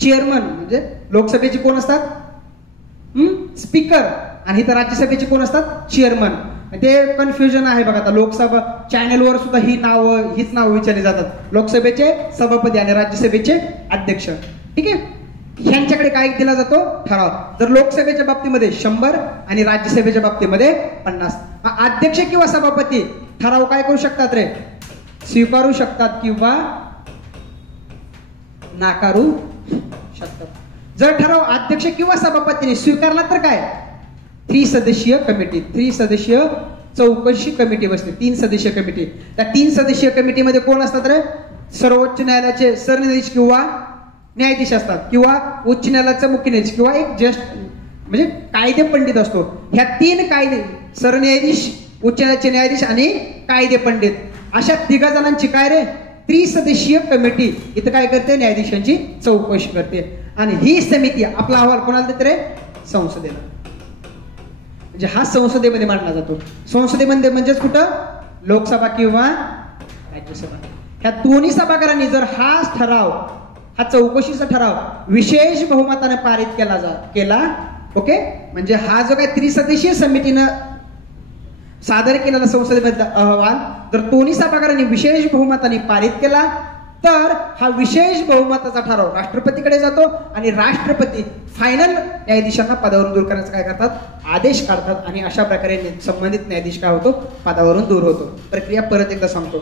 चेअरमन. म्हणजे लोकसभेचे कोण असतात? स्पीकर. आणि इथं राज्यसभेचे कोण असतात? चेअरमन. ते कन्फ्युजन आहे बघा. आता लोकसभा चॅनेलवर सुद्धा हीच नावं विचारली जातात. लोकसभेचे सभापती आणि राज्यसभेचे अध्यक्ष. ठीक आहे, ह्यांच्याकडे काय दिला जातो? ठराव. जर लोकसभेच्या बाबतीमध्ये 100 आणि राज्यसभेच्या बाबतीमध्ये 50. अध्यक्ष किंवा सभापती ठराव काय करू शकतात रे? स्वीकारू शकतात किंवा नाकारू शकतात. जर ठराव अध्यक्ष किंवा सभापतीने स्वीकारला तर काय? 3 सदस्यीय कमिटी, 3 सदस्यीय चौकशी कमिटी बसते. 3 सदस्यीय कमिटी. त्या 3 सदस्यीय कमिटीमध्ये कोण असतात रे? सर्वोच्च न्यायालयाचे सरन्यायाधीश किंवा न्यायाधीश असतात, किंवा उच्च न्यायालयाचा मुख्य न्यायाधीश, किंवा एक ज्येष्ठ म्हणजे कायदे पंडित असतो. ह्या 3 कायदे, सरन्यायाधीश, उच्च न्यायालयाचे न्यायाधीश आणि कायदे पंडित, अशा 3 जणांची काय रे? 3 सदस्यीय कमिटी इथं काय करते? न्यायाधीशांची चौकशी करते. आणि ही समिती आपला अहवाल कोणाला देते रे? संसदेला. म्हणजे हा संसदेमध्ये मांडला जातो. संसदेमध्ये म्हणजेच कुठं? लोकसभा किंवा राज्यसभा. ह्या दोन्ही सभागृहांनी जर हा ठराव, हा चौकशीचा ठराव विशेष बहुमताने पारित केला. ओके, म्हणजे हा जो काय 3 सदस्यीय समितीनं सादर केलेला संसदेमधला अहवाल जर दोन्ही सभागृहांनी विशेष बहुमताने पारित केला तर हा विशेष बहुमताचा ठराव राष्ट्रपतीकडे जातो. आणि राष्ट्रपती फायनल न्यायाधीशांना पदावरून दूर करण्याचा काय करतात? आदेश काढतात. आणि अशा प्रकारे संबंधित न्यायाधीश काय होतो? पदावरून दूर होतो. प्रक्रिया परत एकदा सांगतो.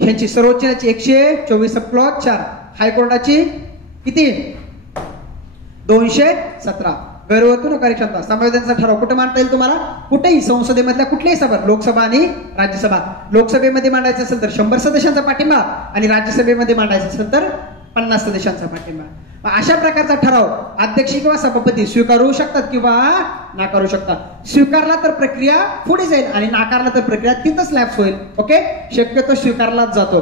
ह्यांची सर्वोच्च न्यायालयाची 124 क्लॉज 4, हायकोर्टाची किती? 217. गैरवर्तणूक कार्यक्षमता संवेदनचा ठराव कुठे मांडता येईल तुम्हाला? कुठेही, संसदेमधल्या कुठल्याही सभा, लोकसभा आणि राज्यसभा. लोकसभेमध्ये मांडायचं असेल तर 100 सदस्यांचा पाठिंबा आणि राज्यसभेमध्ये मांडायचं असेल तर 50 सदस्यांचा पाठिंबा. अशा प्रकारचा ठराव अध्यक्ष किंवा सभापती स्वीकारू शकतात किंवा नाकारू शकतात. स्वीकारला तर प्रक्रिया पुढे जाईल आणि नाकारला तर प्रक्रिया तिथंच लॅप्स होईल. ओके, शक्यतो स्वीकारलाच जातो.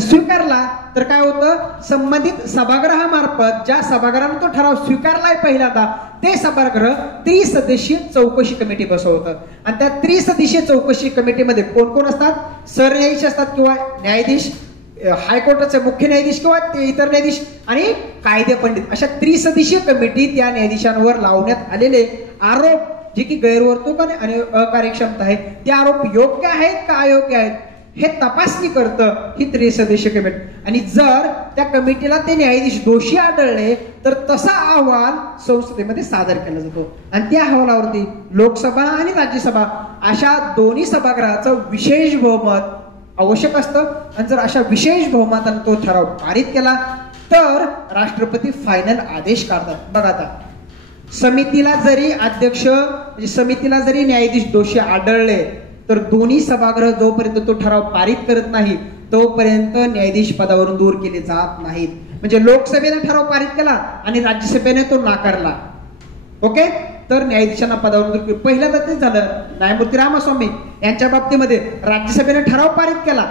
स्वीकारला तर काय होतं, संबंधित सभागृहामार्फत ज्या सभागृहाने तो ठराव स्वीकारलाय पहिल्यांदा ते सभागृह त्रिसदस्यीय चौकशी कमिटी बसवतं आणि त्या त्रिसदस्यीय चौकशी कमिटीमध्ये कोण कोण असतात? सरन्यायाधीश असतात किंवा न्यायाधीश, हायकोर्टाचे मुख्य न्यायाधीश किंवा इतर न्यायाधीश आणि कायदे पंडित, अशा त्रिसदस्यीय कमिटी त्या न्यायाधीशांवर लावण्यात आलेले आरोप जे की गैरवर्तणूक आणि अकार्यक्षमता आहे ते आरोप योग्य आहेत का अयोग्य आहेत हे तपासणी करतं ही त्रिसदस्यीय कमिटी. आणि जर त्या कमिटीला ते न्यायाधीश दोषी आढळले तर तसा अहवाल संसदेमध्ये सादर केला जातो आणि त्या अहवालावरती लोकसभा आणि राज्यसभा अशा दोन्ही सभागृहाचं विशेष बहुमत आवश्यक असतं. आणि जर अशा विशेष बहुमताने तो ठराव पारित केला तर राष्ट्रपती फायनल आदेश काढतात. बघा आता, समितीला जरी अध्यक्ष म्हणजे समितीला जरी न्यायाधीश दोषी आढळले तर दोन्ही सभागृह जोपर्यंत तो ठराव पारित करत नाही तोपर्यंत न्यायाधीश पदावरून दूर केले जात नाहीत. म्हणजे लोकसभेने ठराव पारित केला आणि राज्यसभेने तो नाकारला, ओके, तर न्यायाधीशांना पदावरून दूर केलं. पहिल्यांदा तेच झालं न्यायमूर्ती रामास्वामी यांच्या बाबतीमध्ये. राज्यसभेने ठराव पारित केला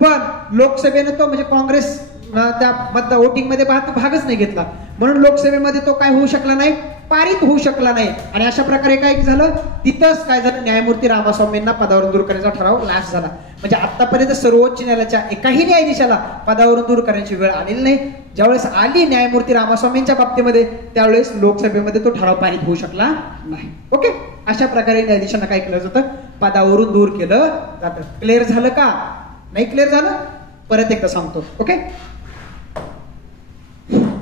पण लोकसभेने तो म्हणजे काँग्रेस त्या वोटिंग मध्ये भागच नाही घेतला म्हणून लोकसभेमध्ये तो काय होऊ शकला नाही, पारित होऊ शकला नाही. आणि अशा प्रकारे काय झालं, तिथंच काय झालं, न्यायमूर्ती रामास्वामींना पदावरून दूर करण्याचा ठराव लास्ट झाला. म्हणजे आतापर्यंत सर्वोच्च न्यायालयाच्या एकाही न्यायाधीशाला पदावरून दूर करण्याची वेळ आलेली नाही. ज्यावेळेस आली न्यायमूर्ती रामास्वामींच्या बाबतीमध्ये त्यावेळेस लोकसभेमध्ये तो ठराव पारित होऊ शकला नाही. ओके, अशा प्रकारे न्यायाधीशांना काय केलं जातं, पदावरून दूर केलं जातं. क्लिअर झालं का? नाही क्लिअर झालं? परत एकदा सांगतो. ओके,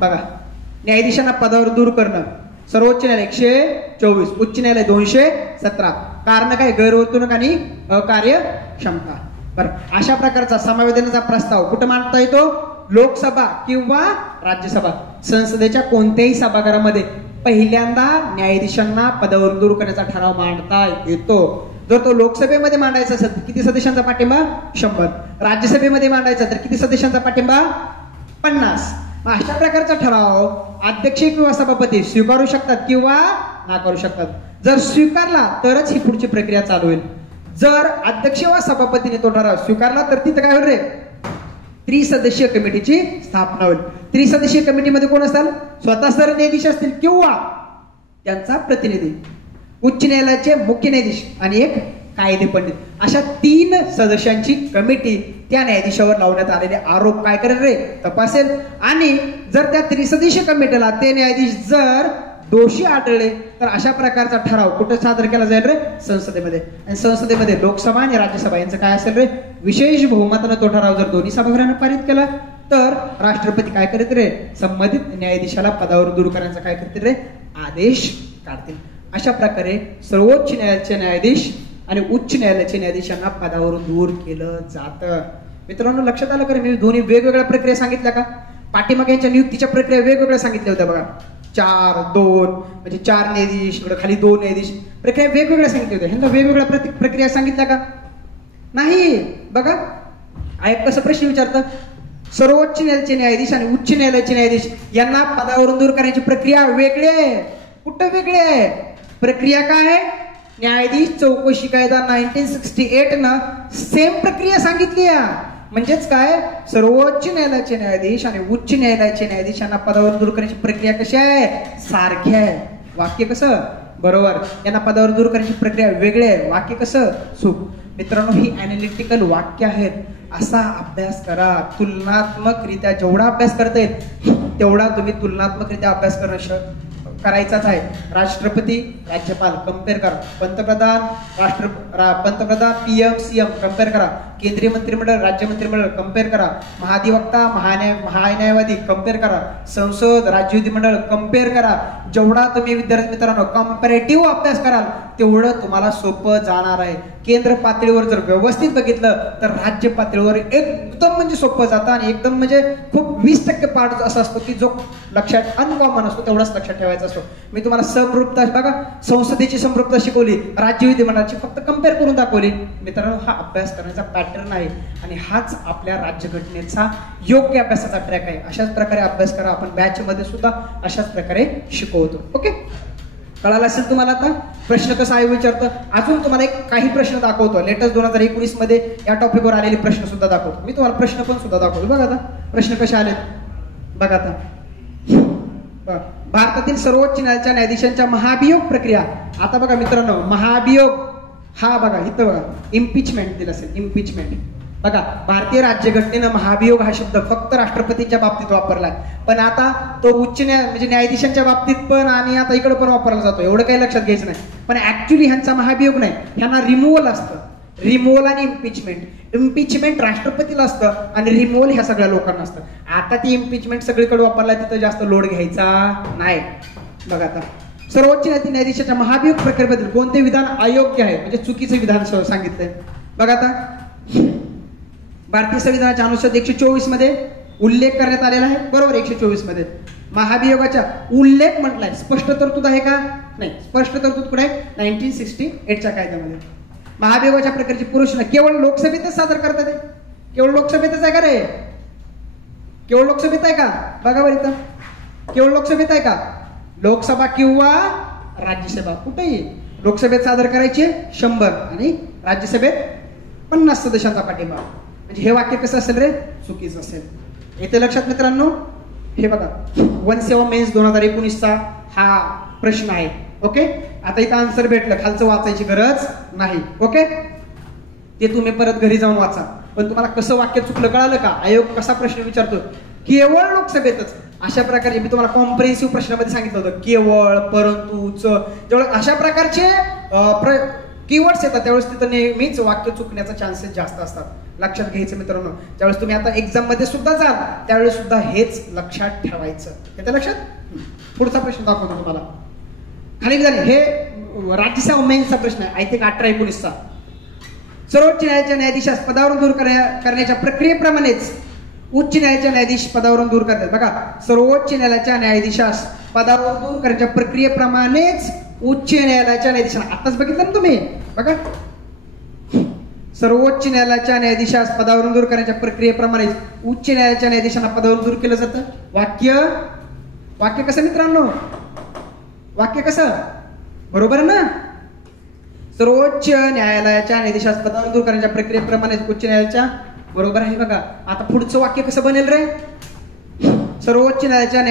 बघा, न्यायाधीशांना पदावर दूर करणं सर्वोच्च न्यायालय 124, उच्च न्यायालय 217. कारण काय, गैरवर्तणूक आणि अकार्यक्षमता. बरं, अशा प्रकारचा समावेदनाचा प्रस्ताव कुठे मांडता येतो? लोकसभा किंवा राज्यसभा. संसदेच्या कोणत्याही सभागृहामध्ये पहिल्यांदा न्यायाधीशांना पदावरून दूर करण्याचा ठराव मांडता येतो. जर तो लोकसभेमध्ये मांडायचा असेल तर किती सदस्यांचा पाठिंबा? 100. राज्यसभेमध्ये मांडायचा तर किती सदस्यांचा पाठिंबा? 50. अशा प्रकारचा ठराव अध्यक्ष किंवा सभापती स्वीकारू शकतात किंवा नाकारू शकतात. जर स्वीकारला तरच ही पुढची प्रक्रिया चालू होईल. जर अध्यक्ष किंवा सभापतीने तो ठराव स्वीकारला तर तिथं काय होईल रे, त्रिसदस्यीय कमिटीची स्थापना होईल. त्रिसदस्यीय कमिटीमध्ये कोण असतात? स्वतः सरन्यायाधीश असतील किंवा त्यांचा प्रतिनिधी, उच्च न्यायालयाचे मुख्य न्यायाधीश आणि एक कायदे पंडित. अशा 3 सदस्यांची कमिटी त्या न्यायाधीशावर लावण्यात आलेले आरोप काय करेल रे, तपासेल. आणि जर त्या त्रिसदस्यीय कमिटीला ते न्यायाधीश जर दोषी आढळले तर अशा प्रकारचा ठराव कुठे सादर केला जाईल रे, संसदेमध्ये. आणि संसदेमध्ये लोकसभा आणि राज्यसभा यांचं काय असेल रे, विशेष बहुमतानं तो ठराव जर दोन्ही सभागृहांनी पारित केला तर राष्ट्रपती काय करत रे, संबंधित न्यायाधीशाला पदावर दूर करण्याचा काय करतील रे, आदेश काढतील. अशा प्रकारे सर्वोच्च न्यायालयाचे न्यायाधीश आणि उच्च न्यायालयाच्या न्यायाधीशांना पदावरून दूर केलं जातं. मित्रांनो, लक्षात आलं का? मी दोन्ही वेगवेगळ्या प्रक्रिया सांगितल्या का? पाठीमागे यांच्या नियुक्तीच्या प्रक्रिया वेगवेगळ्या सांगितल्या होत्या बघा. 4, 2 म्हणजे 4 न्यायाधीश, खाली 2 न्यायाधीश, प्रक्रिया वेगवेगळ्या सांगितल्या होत्या. ह्यांना वेगवेगळ्या प्रक्रिया सांगितल्या का? नाही. बघा, एक कसं प्रश्न विचारतं, सर्वोच्च न्यायालयाचे न्यायाधीश आणि उच्च न्यायालयाचे न्यायाधीश यांना पदावरून दूर करण्याची प्रक्रिया वेगळी आहे. कुठं वेगळी आहे? प्रक्रिया काय आहे? न्यायाधीश चौकशी कायदा 1968 न सेम प्रक्रिया सांगितली आहे. म्हणजेच काय, सर्वोच्च न्यायालयाचे न्यायाधीश आणि उच्च न्यायालयाचे न्यायाधीशांना पदावर दूर करण्याची प्रक्रिया कशी आहे? सारखी आहे. वाक्य कसं? बरोबर. यांना पदावर दूर करण्याची प्रक्रिया वेगळी आहे. वाक्य कसं? चूक. मित्रांनो, ही अॅनालिटिकल वाक्य आहेत. असा अभ्यास करा. तुलनात्मकरित्या जेवढा अभ्यास करता येईल तेवढा तुम्ही तुलनात्मकरित्या अभ्यास करायचाच आहे. राष्ट्रपती, राज्यपाल कम्पेअर करा. पंतप्रधान, PM, CM कम्पेअर करा. केंद्रीय मंत्रिमंडळ, राज्य मंत्रिमंडळ कम्पेअर करा. महाधिवक्ता, महान्यायवादी कम्पेअर करा. संसद, राज्य विधिमंडळ कम्पेअर करा. जेवढा तुम्ही विद्यार्थी मित्रांनो कम्पॅरेटिव्ह अभ्यास कराल तेवढं तुम्हाला सोपं जाणार आहे. केंद्र पातळीवर जर व्यवस्थित बघितलं तर राज्य पातळीवर एकदम म्हणजे सोपं जातं आणि एकदम म्हणजे खूप 20% पार्ट असा असतो की जो लक्षात अनकॉमन असतो, तेवढाच लक्षात ठेवायचा असतो. मी तुम्हाला समरूपता बघा, संसदेची समरूपता शिकवली, राज्य विधिमंडळाची फक्त कम्पेअर करून दाखवली. मित्रांनो, हा अभ्यास करण्याचा पॅटर्न आहे आणि हाच आपल्या राज्यघटनेचा योग्य अभ्यासाचा ट्रॅक आहे. अशाच प्रकारे अभ्यास करा. आपण बॅच मध्ये सुद्धा अशाच प्रकारे शिकवतो. ओके, कळालं असेल तुम्हाला. आता प्रश्न कसा आहे विचारतो. अजून तुम्हाला एक काही प्रश्न दाखवतो. लेटेस्ट 2019 मध्ये या टॉपिकवर आलेले प्रश्न सुद्धा दाखवतो. मी तुम्हाला प्रश्न पण सुद्धा दाखवतो. बघा आता प्रश्न कसे आलेत बघा. आता भारतातील सर्वोच्च न्यायालयाच्या न्यायाधीशांच्या महाभियोग प्रक्रिया. आता बघा मित्रांनो, महाभियोग हा बघा इथं बघा इम्पिचमेंट दिलं असेल. इम्पिचमेंट बघा, भारतीय राज्यघटनेनं महाभियोग हा शब्द फक्त राष्ट्रपतींच्या बाबतीत वापरलाय, पण आता तो उच्च म्हणजे न्यायाधीशांच्या बाबतीत पण आणि आता इकडे पण वापरला जातो. एवढं काही लक्षात घ्यायचं नाही. पण ऍक्च्युली ह्यांचा महाभियोग नाही, ह्यांना रिमूव्हल असतं. रिमूव्हल आणि इम्पिचमेंट. इम्पिचमेंट राष्ट्रपतीला असतं आणि रिमूव्हल ह्या सगळ्या लोकांना असतं. आता ती इम्पिचमेंट सगळीकडे वापरला, तिथं जास्त लोड घ्यायचा नाही. बघा आता सर्वोच्च न्यायाधीशाच्या महाभियोग प्रक्रियेबद्दल कोणते विधान अयोग्य आहे म्हणजे चुकीचं विधान सांगितलंय. बघा आता भारतीय संविधानाच्या अनुच्छेद 124 मध्ये उल्लेख करण्यात आलेला आहे. बरोबर, 124 मध्ये महाभियोगाचा उल्लेख म्हटलाय. स्पष्ट तरतूद आहे का? नाही. स्पष्ट तरतूद कुठे आहे? 1968च्या कायद्यामध्ये. महाभियोगाच्या प्रक्रियेची पुरुष केवळ लोकसभेतच सादर करतात. केवळ लोकसभेतच आहे का रे? केवळ लोकसभेत आहे का? बघा बरं इथं, केवळ लोकसभेत आहे का? लोकसभा किंवा राज्यसभा कुठेही लोकसभेत सादर करायचे 100 आणि राज्यसभेत 50 सदस्यांचा पाठिंबा. म्हणजे हे वाक्य कसं असेल रे? चुकीचं असेल. येते लक्षात मित्रांनो. हे बघा 1/7 मेन्स 2019चा हा प्रश्न आहे. ओके, आता इथं आन्सर भेटलं, खालचं वाचायची गरज नाही. ओके, ते तुम्ही परत घरी जाऊन वाचा. पण तुम्हाला कसं वाक्य चुकलं कळालं का? आयोग कसा प्रश्न विचारतो? केवळ लोकसभेतच. अशा प्रकारे मी तुम्हाला कॉम्प्रिहेन्सिव्ह प्रश्नामध्ये सांगितलं होतं, केवळ, परंतु, जेवढं अशा प्रकारचे कीवर्ड्स येतात त्यावेळेस तिथं नेहमीच वाक्य चुकण्याचा चान्सेस जास्त असतात. लक्षात घ्यायचं मित्रांनो. ज्यावेळेस तुम्ही आता एक्झाम मध्ये सुद्धा जाल त्यावेळेस सुद्धा हेच लक्षात ठेवायचं. येतं लक्षात? पुढचा प्रश्न दाखवतो तुम्हाला. खाली झाले हे राज्यसभा मेन्सचा प्रश्न आहे, आय थिंक 18-19चा. सर्वोच्च न्यायालयाच्या न्यायाधीशास पदावरून दूर करण्याच्या प्रक्रियेप्रमाणेच उच्च न्यायालयाच्या न्यायाधीश पदावरून दूर करतात. बघा, सर्वोच्च न्यायालयाच्या न्यायाधीशास पदावरून दूर करण्याच्या प्रक्रियेप्रमाणेच उच्च न्यायालयाच्या न्यायाधीशांना, आताच बघितलं ना तुम्ही. बघा, सर्वोच्च न्यायालयाच्या न्यायाधीशास पदावरून दूर करण्याच्या प्रक्रियेप्रमाणेच उच्च न्यायालयाच्या न्यायाधीशांना पदावरून दूर केलं जातं. वाक्य कसं मित्रांनो? वाक्य कसं? बरोबर ना? सर्वोच्च न्यायालयाच्या न्यायाधीशास पदावरून दूर करण्याच्या प्रक्रियेप्रमाणेच उच्च न्यायालयाच्या. बरोबर आहे. बघा आता पुढचं वाक्य कसं बनेल रे? सर्वोच्च न्यायालयाच्या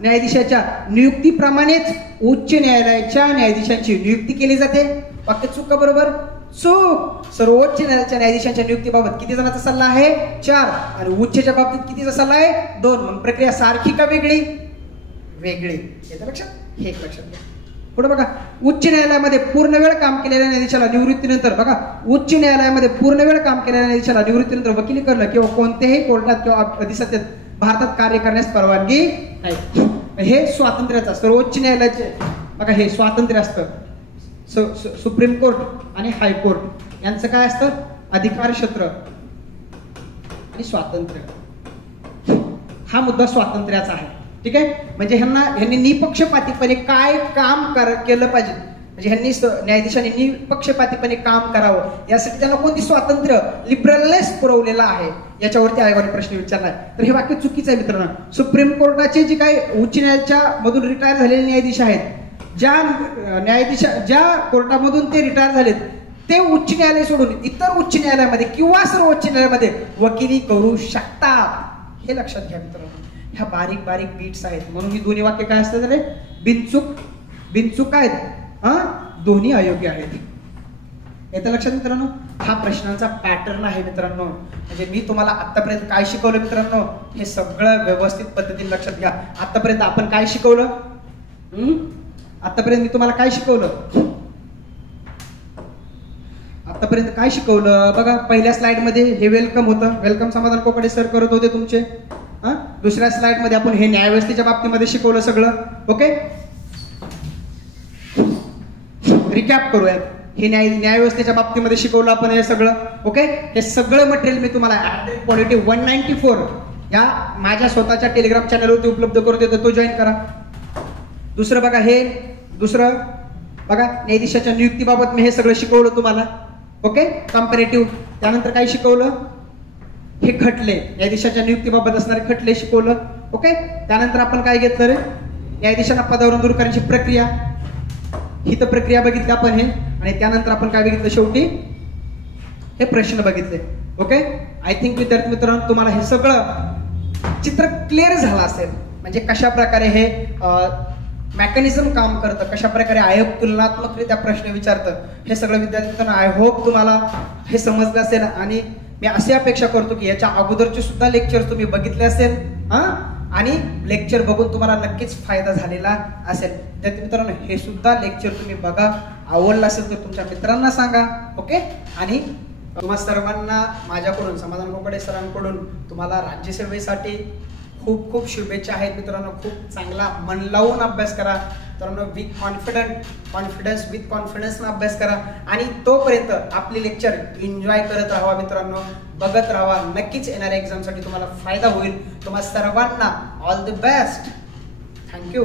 न्यायाधीशाच्या नियुक्तीप्रमाणेच उच्च न्यायालयाच्या न्यायाधीशांची नियुक्ती केली जाते. वाक्य चूक का बरोबर? चूक. सर्वोच्च न्यायालयाच्या न्यायाधीशांच्या नियुक्तीबाबत किती जणांचा सल्ला आहे? 4. आणि उच्चच्या बाबतीत कितीचा सल्ला आहे? 2. मग प्रक्रिया सारखी का वेगळी? वेगळी. येतं लक्षात? हे लक्षात घ्या. पुढे बघा, उच्च न्यायालयामध्ये पूर्ण वेळ काम केलेल्या न्यायाधीशाला निवृत्तीनंतर, बघा, उच्च न्यायालयामध्ये पूर्ण वेळ काम केलेल्या न्यायाधीशाला निवृत्तीनंतर वकिली करणं किंवा कोणत्याही कोर्टात किंवा अधिसत्तेत भारतात कार्य करण्यास परवानगी नाही. हे स्वातंत्र्याचं. सर्वोच्च न्यायालयाचे बघा हे स्वातंत्र्य असतं. सुप्रीम कोर्ट आणि हायकोर्ट यांचं काय असतं? अधिकार क्षेत्र आणि स्वातंत्र्य. हा मुद्दा स्वातंत्र्याचा आहे. ठीक आहे. म्हणजे ह्यांनी निपक्षपातीपणे काय काम केलं पाहिजे, म्हणजे ह्यांनी न्यायाधीशांनी निपक्षपातीपणे काम करावं यासाठी त्यांना कोणती स्वातंत्र्य, लिबरलनेस पुरवलेला आहे याच्यावरती आयोगाने प्रश्न विचारला. तर हे वाक्य चुकीचं आहे मित्रांनो. सुप्रीम कोर्टाचे जे काही उच्च न्यायालयाच्या मधून रिटायर झालेले न्यायाधीश आहेत, ज्या कोर्टामधून ते रिटायर झालेत ते उच्च न्यायालय सोडून इतर उच्च न्यायालयामध्ये किंवा सर्वोच्च न्यायालयामध्ये वकिली करू शकतात. हे लक्षात घ्या मित्रांनो. ह्या बारीक बारीक बीट्स आहेत. म्हणून ही दोन्ही वाक्य काय असतात रे? बिनचूक आहेत. दोन्ही अयोग्य आहेत. येतं लक्षात मित्रांनो. हा प्रश्नांचा पॅटर्न आहे मित्रांनो. म्हणजे मी तुम्हाला आतापर्यंत काय शिकवलं मित्रांनो, हे सगळं व्यवस्थित पद्धतीने लक्षात घ्या. आतापर्यंत आपण काय शिकवलं? आतापर्यंत मी तुम्हाला काय शिकवलं? आतापर्यंत काय शिकवलं बघा. पहिल्या स्लाइड मध्ये हे वेलकम होतं. वेलकम समाधान कोकडे सर करत होते तुमचे. दुसऱ्या स्लाइड मध्ये आपण हे न्यायव्यवस्थेच्या बाबतीमध्ये शिकवलं सगळं. ओके. रिकॅप करूयात. हे न्याय व्यवस्थेच्या बाबतीमध्ये शिकवलं आपण हे सगळं. ओके, हे सगळं मटेरियल मी तुम्हाला क्वालिटी 194 या माझ्या स्वतःच्या टेलिग्राम चॅनलवरती उपलब्ध करून देतो, तो जॉईन करा. दुसरं बघा, हे दुसरं बघा, न्यायाधीशाच्या नियुक्तीबाबत मी हे सगळं शिकवलं तुम्हाला. Okay, comparative. त्यानंतर काय शिकवलं, हे खटले, न्यायाधीशाच्या नियुक्तीबाबत असणारे खटले शिकवलं. ओके, त्यानंतर आपण काय घेतलं रे, न्यायाधीशांना पदावरून दूर करण्याची प्रक्रिया, ही तर प्रक्रिया बघितली आपण हे. आणि त्यानंतर आपण काय बघितलं, शेवटी हे प्रश्न बघितले. ओके, आय थिंक विद्यार्थी मित्रांनो तुम्हाला हे सगळं चित्र क्लिअर झालं असेल. म्हणजे कशा प्रकारे हे मेकॅनिझम काम करतं, कशा प्रकारे आयोग तुलनात्मकरित्या प्रश्न विचारतं, हे सगळं विद्यार्थी मित्रांनो आय होप तुम्हाला हे समजलं असेल. आणि मी अशी अपेक्षा करतो की याच्या अगोदरचे सुद्धा लेक्चर तुम्ही बघितले असेल आणि लेक्चर बघून तुम्हाला नक्कीच फायदा झालेला असेल. विद्यार्थी मित्रांनो हे सुद्धा लेक्चर तुम्ही बघा, आवडलं असेल तर तुमच्या मित्रांना सांगा. ओके, आणि तुम्हा सर्वांना माझ्याकडून, समाधान कोकडे सरांकडून तुम्हाला राज्यसेवेसाठी खूप खूप शुभेच्छा आहेत मित्रांनो. खूप चांगला मन लावून अभ्यास करा मित्रांनो, विथ कॉन्फिडन्स विथ कॉन्फिडन्सनं अभ्यास करा. आणि तोपर्यंत आपली लेक्चर एन्जॉय करत राहा मित्रांनो, बघत राहा. नक्कीच येणाऱ्या एक्झामसाठी तुम्हाला फायदा होईल. तुम्हा सर्वांना ऑल द बेस्ट. थँक्यू.